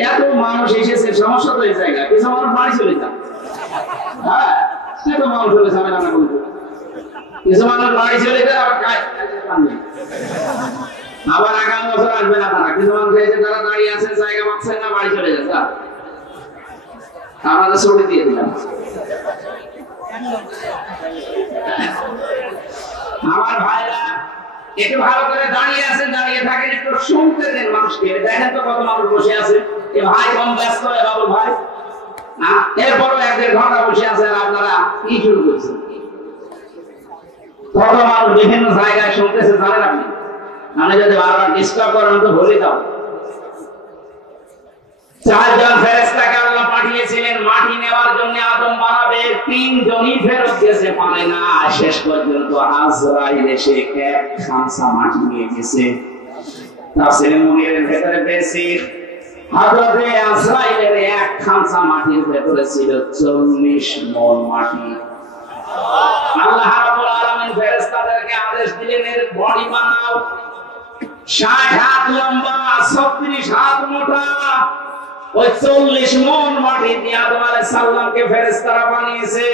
এত মানুষ এসেছে, সমস্যা তো এই জায়গায়, কিছু মানুষ বাড়ি চলে যায়। হ্যাঁ, এত মানুষ হলে ঝামেলা না বলবো, কিছু মানুষ বাড়ি চলে যায় আবার কাজ, আবার আগামী বছর আসবে না তারা। কিছু মানুষ এসে তারা দাঁড়িয়ে আছেন, জায়গা পাচ্ছেন না, বাড়ি চলে যায়। আমাদের ছুটি দিয়ে দিলাম। আমার ভাইরা একটু ভালো করে দাঁড়িয়ে আছেন, দাঁড়িয়ে থাকেন, একটু শুনতে দেন মানুষকে। দেখেন তো কত মানুষ বসে আছে, এ ভাই কম ব্যস্ত, এ বাবু ভাই এরপরও 1-1.5 ঘন্টা বসে আছে, আর আপনারা কি শুরু করছেন? কত মানুষ বিভিন্ন জায়গায় শুনতেছে জানেন আপনি? আমি যদি বারবার ডিস্টার্ব করেন তো ভুলে যাও। 4 জন ফেরেশতাকে আল্লাহ পাঠিয়েছিলেন মাটি নেওয়ার জন্য, আদম বানাবে। 3 জনই ফেরত গেছে, পারে না। শেষ পর্যন্ত আজরাইল এসে 1 খামসা মাটি নিয়ে গেছে। তাফসীরে মুনিরের ভেতরে পেয়েছি হযরতে আজরাইলের 1 খামসা মাটির ভেতরে ছিল 40 মণ মাটি। আল্লাহ রাব্বুল আলামিন ফেরেশতাদেরকে আদেশ দিলেন এর বডি বানাও, 60 হাত লম্বা, 36 হাত মোটা। ওই 40 মণ মাটি দিয়ে আদম আলাইহিস সালামকে ফেরেশতারা বানিয়েছে,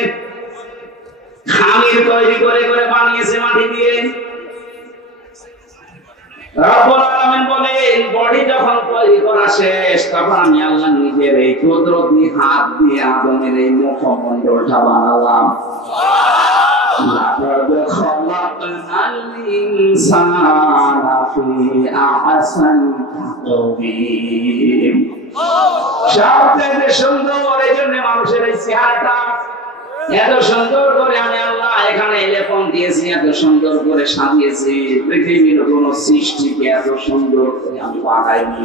খামির তৈরি করে করে বানিয়েছে মাটি দিয়ে। রব্বুল আলামিন বলেন বডি যখন তৈরি করা শেষ, তখন আমি আল্লাহ নিজের এই কুদরতি হাত দিয়ে আদমের এই মুখমণ্ডলটা বানালাম। লাকাদ খালাকনাল ইনসানা ফি আহসানি তাকওয়িম। সবচেয়ে সুন্দর, এই জন্য মানুষের এই চেহারাটা এত সুন্দর করে আমি আল্লাহ এখানে লেপন দিয়েছি, এত সুন্দর করে সাজিয়েছি। পৃথিবীর কোন সৃষ্টিকে এত সুন্দর করে আমি বানাইনি।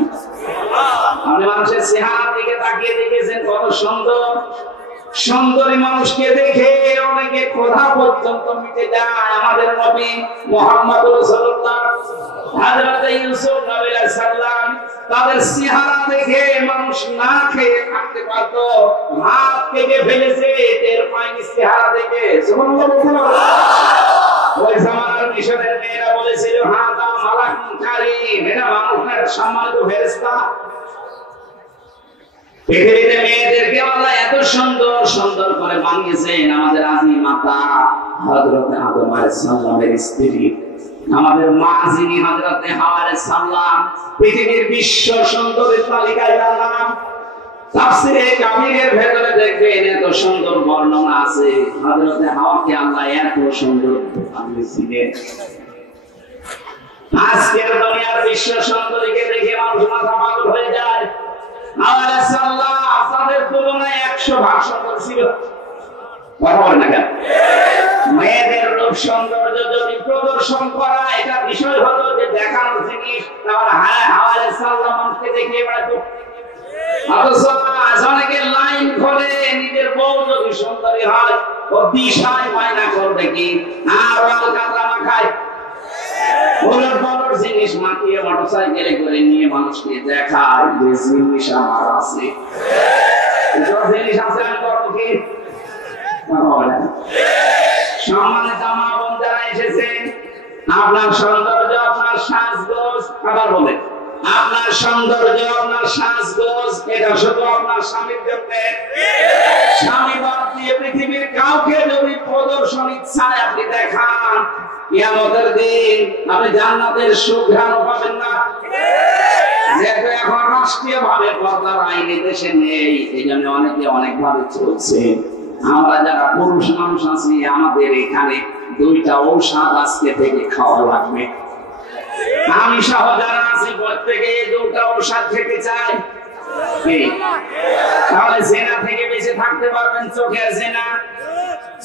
আপনি মানুষের চেহারার দিকে তাকিয়ে দেখেছেন কত সুন্দর। সুন্দরী মানুষকে দেখে অনেকে ক্ষুধা পর্যন্ত মিটে যায়। আমাদের নবী মুহাম্মদ রাসূলুল্লাহ হযরত ইউসুফ নবী আলাইহিস সালাম, তাদের চেহারা দেখে মানুষ না খেয়ে থাকতে পারত, হাত কেটে ফেলেছে টের পায়নি চেহারা দেখে। সুবহানাল্লাহ। ওই জামানার মিশরের মেয়েরা বলেছিল হাদা মালাকুন কারীম, এরা মানুষের সম্মানিত ফেরেশতা। পৃথিবীতে মেয়েদেরকে আল্লাহ এত সুন্দর সুন্দর করে বানিয়েছেন। আমাদের আদি মাতা হযরত আদম আলাইহিস সালামের স্ত্রী, আমাদের মা যিনি হযরত হাওয়া আলাইহিস সালাম, পৃথিবীর বিশ্ব সুন্দরীর তালিকায় তার নাম। তাফসীরে কাবীরের ভেতরে দেখবেন এত সুন্দর বর্ণনা আছে, হযরত হাওয়াকে আল্লাহ এত সুন্দর বানিয়েছিলেন। আজকের দুনিয়ার বিশ্ব সুন্দরীকে দেখে মানুষ মাথা পাগল হয়ে যায়। তাদের তুলনায় 100 ভাগ সুন্দর ছিল। কথা বলেন না কেন? মেয়েদের রূপ সৌন্দর্য যদি প্রদর্শন করা এটা বিষয় হলো যে দেখানোর জিনিস, তাহলে হাওয়া আলাইহিস সালাম মানুষকে দেখিয়ে বেড়াতো। অনেকে লাইন করে নিজের বউ যদি সুন্দরী হয় ও দিশায় মায়না করবে কি, আর কাতরা মাখায় জিনিস মাখিয়ে মোটরসাইকেলে করে নিয়ে মানুষকে দেখায় যে জিনিস আমার আছে। জিনিস আছে আমি করবো কি? সম্মানিত মা বোন যারা এসেছেন, আপনার সৌন্দর্য, আপনার সাজগোজ, আবার বলেন আপনার সৌন্দর্য, আপনার সাজগোজ এটা শুধু আপনার স্বামীর জন্য। স্বামী বাদ দিয়ে পৃথিবীর কাউকে যদি প্রদর্শন ইচ্ছায় আপনি দেখান, কিয়ামতের দিন আপনি জান্নাতের সুঘ্রাণ পাবেন না। যেহেতু এখন রাষ্ট্রীয় ভাবে পর্দার আইন দেশে নেই, এই জন্য অনেকে অনেক ভাবে চলছে। আমরা যারা পুরুষ মানুষ আছি, আমাদের এখানে 2টা ঔষধ আজকে থেকে খাওয়া লাগবে। আমি সহ যারা আছি প্রত্যেকে 2টা ঔষধ খেতে চাই। তাহলে জেনা থেকে বেঁচে থাকতে পারবেন। চোখের জেনা,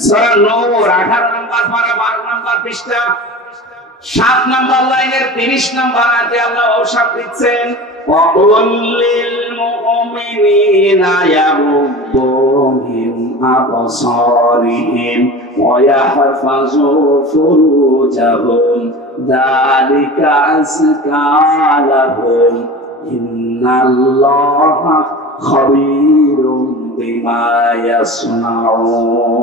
সূরা নূর 18 নম্বর পারা 12 নম্বর পৃষ্ঠা 7 নম্বর লাইনের 30 নম্বর আয়াতে আল্লাহ ঔষধ দিচ্ছেন, ওয়াকুল্লিল মুমিনিনা ইয়াগুদ্দু মিন আবসারিহিম ওয়া ইয়াহফাযু ফুরুজাহুম যালিকা আসকা লাহুম ইন্নাল্লাহা খাবীরুম বিমা ইয়াসনাউন।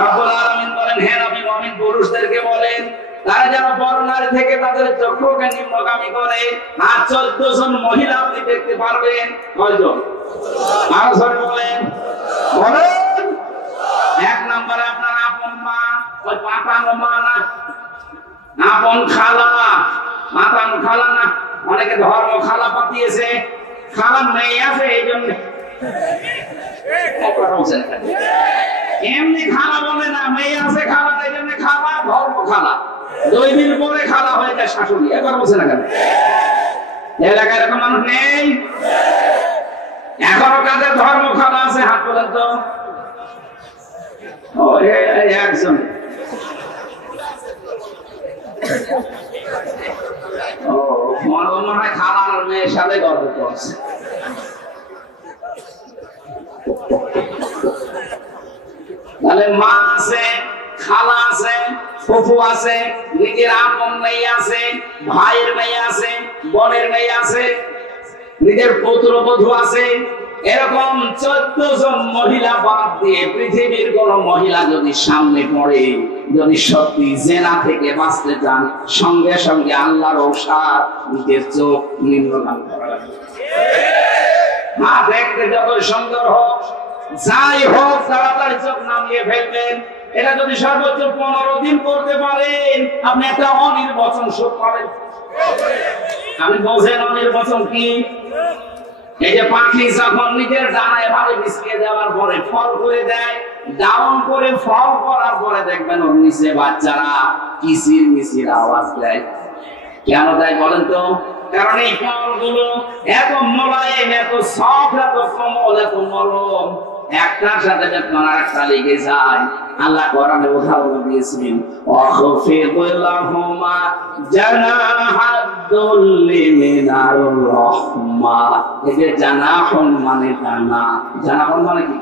রব্বুল আলামিন বলেন, হে নবী মুমিন পুরুষদেরকে বলেন তারা যেন বড় নারী থেকে তাদের চক্ষুকে নিম্নগামী করে। আর 14 জন মহিলা আপনি দেখতে পারবেন। কয়জন? আরো জোরে বলেন, বলেন। এক নম্বরে আপনার আপন মা, ওই পাতানো মা না, আপন খালা, পাতানো খালা না। অনেকে ধর্ম খালা পাতিয়েছে, খালার মেয়ে আছে এই জন্য এমনি খালা বলে না, মেয়ে আছে খালা, এই জন্য খালা, ধর্ম খালা। 2 দিন পরে খালা হয়ে যায় শাশুড়ি। একবার বলছে না কেন? এলাকায় এরকম মানুষ নেই? এখনো কাদের ধর্ম খালা আছে? হাত তোলেন তো। ও একজন। ও মনে হয় খালার মেয়ের সাথে গল্প করছে। তাহলে মা আছে, খালা আছে, ফুফু আছে, নিজের আপন মেয়ে আছে, ভাইয়ের মেয়ে আছে, বোনের মেয়ে আছে, নিজের পুত্রবধূ আছে। এরকম 14 জন মহিলা বাদ দিয়ে পৃথিবীর কোন মহিলা যদি সামনে পড়ে, যদি সত্যি জেনা থেকে বাঁচতে চান, সঙ্গে সঙ্গে আল্লাহর ঔষধ নিজের চোখ নিম্নগামী করা লাগবে। মা দেখতে যত সুন্দর হোক, যাই হোক, তাড়াতাড়ি চোখ নামিয়ে ফেলবেন। এটা যদি সর্বোচ্চ 15 দিন করতে পারেন, আপনি একটা অনির্বাচন সুখ পাবেন। আপনি বোঝেন অনির্বাচন কি? এই যে পাখি যখন নিজের ডানায় ভাবে বিছিয়ে দেওয়ার পরে ফল করে দেয়, ডাউন করে ফল করার পরে দেখবেন ওর নিচে বাচ্চারা কিচির মিচির আওয়াজ দেয়। কেন দেয় বলেন তো? কারণ এই ফলগুলো এত মোলায়েম, এত সফট, এত কোমল, এত নরম, একটার সাথে যখন আরেকটা লেগে যায়। আল্লাহ কোরআনে উদাহরণ দিয়েছেন, ওয়াখফিদলাহুমা জানাহাদ-দুল্লি মিনার রাহমা। এই যে জানাহুন মানে ডানা, জানাহুন মানে কি?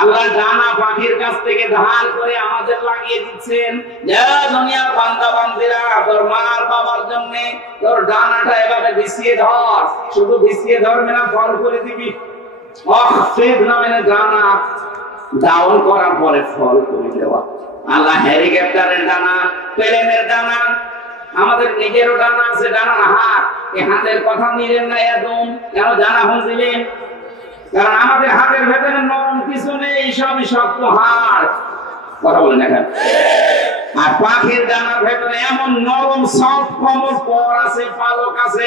আল্লাহ ডানা পাখির কাছ থেকে ধার করে আমাদের লাগিয়ে দিচ্ছেন। যে দুনিয়ার বান্দা বান্দিরা, তোর মার বাবার জন্য তোর ডানাটা এভাবে বিছিয়ে ধর। শুধু বিছিয়ে ধরবে না, ফল করে দিবি। ওয়াখফিদ নামে ডানা ডাউন করার পরে ফল করে দেওয়া। আল্লাহ হেলিকপ্টারের ডানা, প্লেনের ডানা, আমাদের নিজেরও ডানা আছে, ডানা না হাত। এই হাতের কথা নিলেন না একদম, কেন জানা হয়েছিলেন? কারণ আমাদের হাতের ভেতরে নরম কিছু নেই, সবই শক্ত হাড়। কথা বলেন এখন। আর পাখির ডানার ভেতরে এমন নরম সফট কোমল পর আছে, পালক আছে,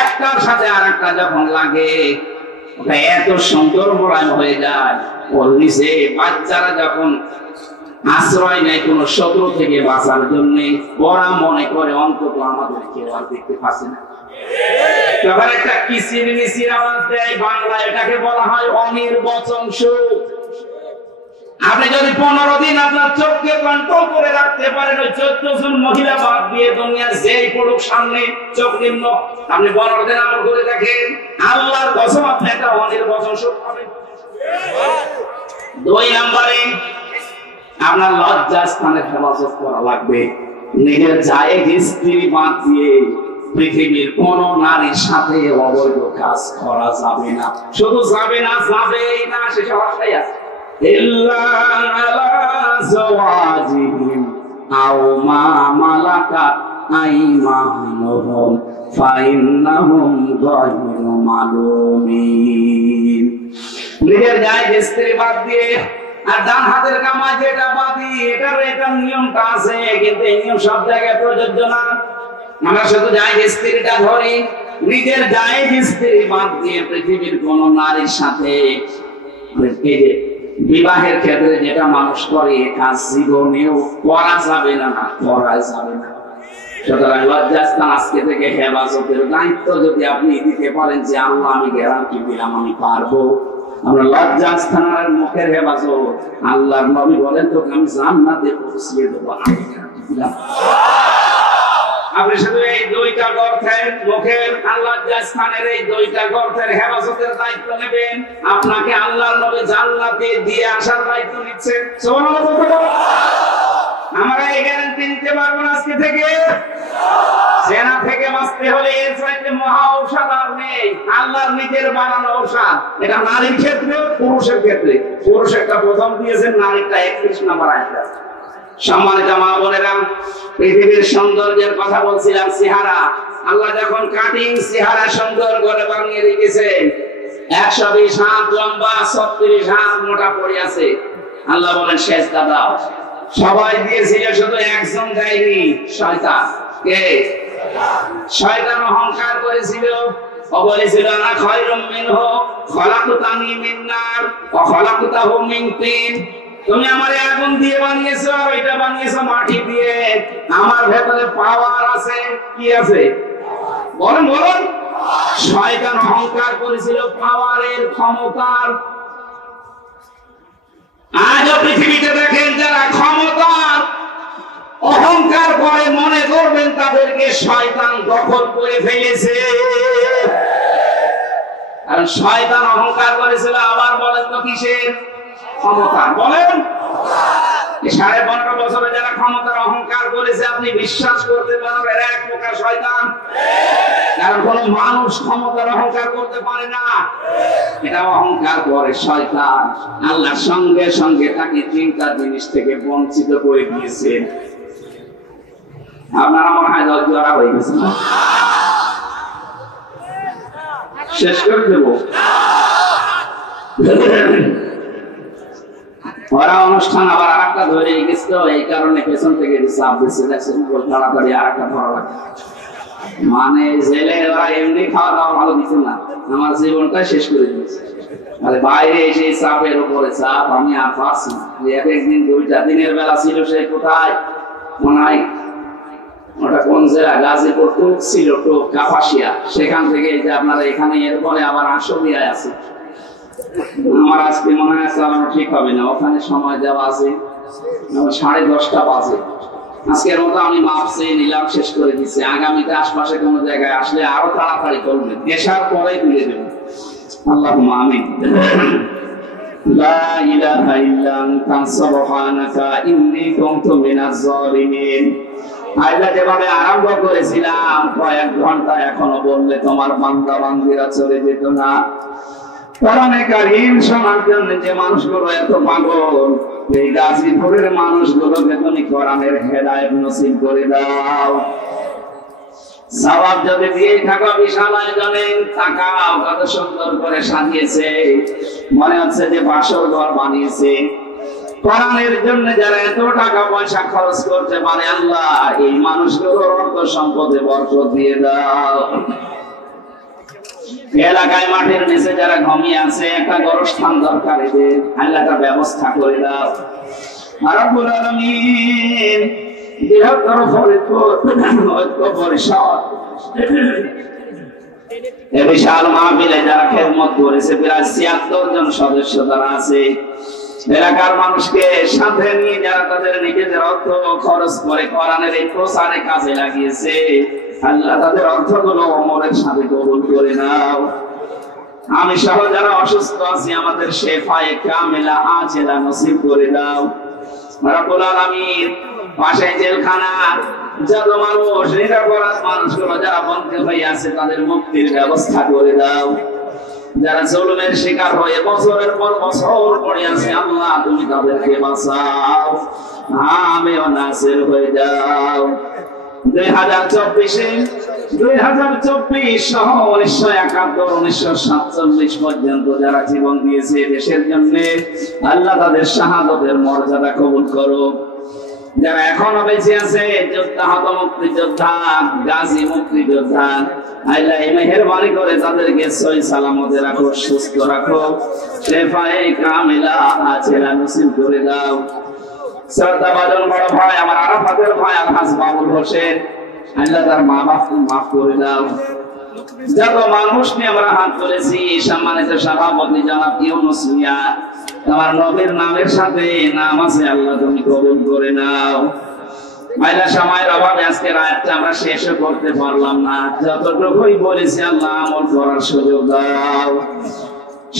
একটার সাথে আরেকটা যখন লাগে ওটা এত সুন্দর মোলায়েম হয়ে যায়। ওর নিচে বাচ্চারা যখন আশ্রয় নেয় কোন শত্রু থেকে বাঁচার জন্য, ওরা মনে করে অন্তত আমাদের কেউ আর দেখতে পাচ্ছে না, তখন একটা কিচির মিচির আওয়াজ দেয়। বাংলা এটাকে বলা হয় অনির্বাচন সুখ। আপনি যদি 15 দিন আপনার চোখকে কন্ট্রোল করে রাখতে পারেন, ওই 14 জন মহিলা বাদ দিয়ে দুনিয়া যেই পড়ুক সামনে, চোখ নিম্ন, আপনি 15 দিন আমল করে দেখেন, আল্লাহর কসম আপনি একটা অনির্বাচন সুখ পাবেন। 2 নম্বরে আপনার লজ্জা স্থানের হেফাজত করা লাগবে। নিজের জায়েজ স্ত্রী বাদ দিয়ে পৃথিবীর কোন নারীর সাথে অবৈধ কাজ করা যাবে না। শুধু যাবে না, যাবেই না, সে সমস্যাই আছে। ইল্লা আলা যাওয়াজিহিম আও মা মালাকাত আইমানুহুম ফাইন্নাহুম গায়রু মালুমিন। নিজের জায়েজ স্ত্রী বাদ দিয়ে আর ডান হাতের কামাই যেটা বাদি, এটার নিয়মটা আছে, কিন্তু এই নিয়ম সব জায়গায় প্রযোজ্য না। আমরা শুধু জায়েজ স্ত্রীটা ধরি, নিজের জায়েজ স্ত্রী বাদ দিয়ে পৃথিবীর কোন নারীর সাথে বিবাহের ক্ষেত্রে যেটা মানুষ করে, কাজ জীবনেও করা যাবে না, করা যাবে না। সুতরাং লজ্জাস্থান আজকে থেকে হেফাজতের দায়িত্ব যদি আপনি দিতে পারেন যে আল্লাহ আমি গ্যারান্টি দিলাম আমি পারবো, আমরা লজ্জাস্থানের মুখের হেফাজত, আল্লাহর নবী বলেন তো আমি জান্নাতে পৌঁছিয়ে দেবো, আমি গ্যারান্টি দিলাম। আপনি শুধু এই 2টা গর্তের মুখের লজ্জাস্থানের এই 2টা গর্তের হেফাজতের দায়িত্ব নেবেন, আপনাকে আল্লাহর নবী জান্নাতে দিয়ে আসার দায়িত্ব নিচ্ছেন। সুবহানাল্লাহ। আমরা এই গ্যারান্টি নিতে পারবো না আজকে থেকে। সেনা থেকে বাঁচতে হলে এর চাইতে মহা ঔষধ আর নেই। আল্লাহর নিজের বানানো ঔষধ। এটা নারীর ক্ষেত্রে, পুরুষের ক্ষেত্রে। পুরুষেরটা প্রথম দিয়েছেন, নারীরটা 31 নম্বর আয়াত। সম্মানিত মা বোনেরা, পৃথিবীর সৌন্দর্যের কথা বলছিলাম, চেহারা। আল্লাহ যখন কাটিং চেহারা সুন্দর করে বানিয়ে রেখেছেন, 120 হাত লম্বা, 36 হাত মোটা পড়ে আছে। আল্লাহ বলেন সেজদা দাও। সবাই দিয়েছিল, শুধু একজন দেয়নি, শয়তান। কে? শয়তান অহংকার করেছিল, ও বলেছিল আনা খায়রুম মিনহু খলাকতানি মিন নার ওয়া খলাকতাহু মিন তিন। তুমি আমারে আগুন দিয়ে বানিয়েছো আর এটা বানিয়েছো মাটি দিয়ে। আমার ভেতরে পাওয়ার আছে। কি আছে? বলেন বলেন। শয়তান অহংকার করেছিল পাওয়ারের, ক্ষমতার। আজও পৃথিবীতে দেখেন যারা ক্ষমতার অহংকার করে, মনে করবেন তাদেরকে শয়তান দখল করে ফেলেছে। আর শয়তান অহংকার করেছিল, আবার বলেন তো কিসের? ক্ষমতা। বলেন 15.5 বছরে যারা ক্ষমতার অহংকার করেছে, আপনি বিশ্বাস করতে পারবেন এরা এক প্রকার শয়তান। কারণ কোন মানুষ ক্ষমতার অহংকার করতে পারে না, এটা অহংকার করে শয়তান। আল্লাহর সঙ্গে সঙ্গে তাকে 3টা জিনিস থেকে বঞ্চিত করে দিয়েছেন। আপনারা মনে হয় জড়া হয়ে গেছে। শেষ করে দেব। ওরা অনুষ্ঠান আবার আরেকটা ধরে গেছিল, এই কারণে পেছন থেকে চাপ দিচ্ছে, দেখছেন তাড়াতাড়ি আরেকটা ধরা লাগে। মানে জেলে ওরা এমনি খাওয়া দাওয়া ভালো দিচ্ছে না, আমার জীবনটাই শেষ করে দিয়েছে। বাইরে এসে চাপের উপরে চাপ, আমি আর পারছি না। একদিন 2টা দিনের বেলা ছিল, সে কোথায় মনে হয় ওটা কোন জেলা, গাজীপুর টোক ছিল, টোক কাপাসিয়া। সেখান থেকে যে আপনারা এখানে এরপরে আবার আশুলিয়ায় আছে। আমার আজকে মনে হয় চালানো ঠিক হবে না, ওখানে সময় দেওয়া আছে 10:30 বাজে। আজকের মতো আমি মাপ চেয়ে নিলাম, শেষ করে দিচ্ছি। আগামীতে আশপাশে কোন জায়গায় আসলে আরো তাড়াতাড়ি করবে, দেশার পরে তুলে দেবে। আল্লাহুম্মা আমিন। লা ইলাহা ইল্লা আনতা সুবহানাকা ইন্নী কুনতু মিনাজ জালিমিন। আল্লাহ যেভাবে আরম্ভ করেছিলাম, কয়েক ঘন্টা এখনো বললে তোমার বান্দা বান্দীরা চলে যেত না। কোরআনে কারীম শোনার জন্য যে মানুষগুলো এত পাগল, এই গাজীপুরের মানুষগুলোকে তুমি কোরআনের হেদায়েত নসিব করে দাও। সওয়াব যদি দিয়ে থাকো, বিশাল আয়োজনে তাকাও কত সুন্দর করে সাজিয়েছে, মনে হচ্ছে যে বাসর ঘর বানিয়েছে। কোরআনের জন্য যারা এত টাকা পয়সা খরচ করতে পারে, আল্লাহ এই মানুষগুলোর অর্থ সম্পদে বরকত দিয়ে দাও। এলাকায় মাঠের নিচে যারা ঘুমিয়ে আছে, একটা গোরস্থান দরকার, এদের আল্লাহ একটা ব্যবস্থা করে দাও। রব্বুল আলামিন বৃহত্তর ফরিদপুর ঐক্য পরিষদ এই বিশাল মাহফিলে যারা খেদমত করেছে, প্রায় 76 জন সদস্য তারা আছে। এলাকার মানুষকে সাথে নিয়ে যারা তাদের নিজেদের অর্থ খরচ করে কোরআনের এই প্রচারে কাজে লাগিয়েছে, আল্লাহ তাদের অর্থগুলো ওমরের সাথে কবুল করে নাও। আমি সহ যারা অসুস্থ আছি, আমাদের শেফায়ে কামিলা আজেলা নসিব করে দাও। রব্বুল আলামিন পাশে জেলখানা যত মানুষ, নিরপরাধ মানুষগুলো যারা বন্দী হয়ে আছে, তাদের মুক্তির ব্যবস্থা করে দাও। যারা জুলুমের শিকার হয়ে বছরের পর বছর পড়ে আছে, আল্লাহ তুমি তাদেরকে বাঁচাও, আমিও নাসির হয়ে যাও। 2024 সহ 1971, 1947 পর্যন্ত যারা জীবন দিয়েছে দেশের জন্য, আল্লাহ তাদের শাহাদাতের মর্যাদা কবুল করো। যারা এখনো বেঁচে আছে, যোদ্ধা, হত মুক্তিযোদ্ধা, গাজী মুক্তিযোদ্ধা, আল্লাহ মেহেরবানি করে তাদেরকে সহি সালামতে রাখো, সুস্থ রাখো, শেফায়ে কামিলা আজেলা নসিব করে দাও। শ্রদ্ধাভাজন বড় ভাই আমার আরাফাতের ভাই আলহাজ বাবুল হোসেন, আল্লাহ তার মা বাপকে মাফ করে দাও। যত মানুষ নিয়ে আমরা হাত তুলেছি, সম্মানিত সভাপতি জনাব ইউনুস মিয়া, তোমার নবীর নামের সাথে নাম আছে, আল্লাহ তুমি কবুল করে নাও। মাইলা সময়ের অভাবে আজকে রাতটা আমরা শেষও করতে পারলাম না, যতটুকুই বলেছি আল্লাহ আমল করার সুযোগ দাও।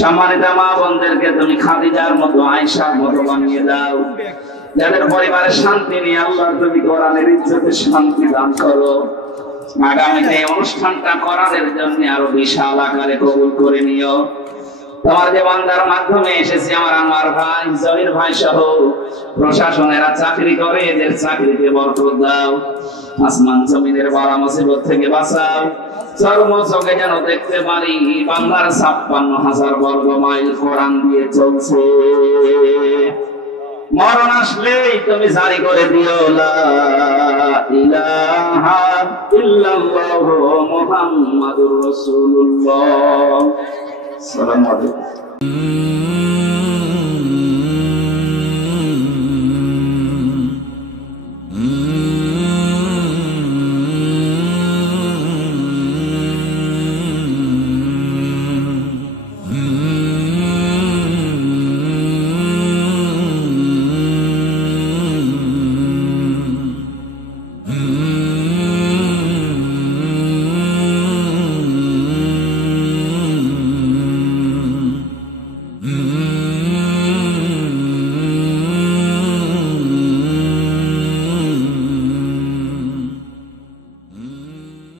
সম্মানিত মা বোনদেরকে তুমি খাদিজার মতো, আয়েশার মতো বানিয়ে দাও। যাদের পরিবারে শান্তি নেই, আল্লাহ তুমি কোরআনের ইজ্জতে শান্তি দান করো। আগামীতে এই অনুষ্ঠানটা কোরআনের জন্য আরো বিশাল আকারে কবুল করে নিও। তোমার যে বান্দার মাধ্যমে এসেছে আমার আনোয়ার ভাই, জহির ভাই সহ প্রশাসনেরা চাকরি করে, এদের চাকরিতে বরকত দাও। আসমান জমিনের বালা মুসিবত থেকে বাঁচাও। চর্ম চোখে যেন দেখতে পারি বাংলার ৫৬,০০০ বর্গ মাইল কোরআন দিয়ে চলছে। মরণ আসলেই তুমি জারি করে দিও লা ইলাহা ইল্লাল্লাহু মুহাম্মাদুর রাসূলুল্লাহ। আসসালামু আলাইকুম।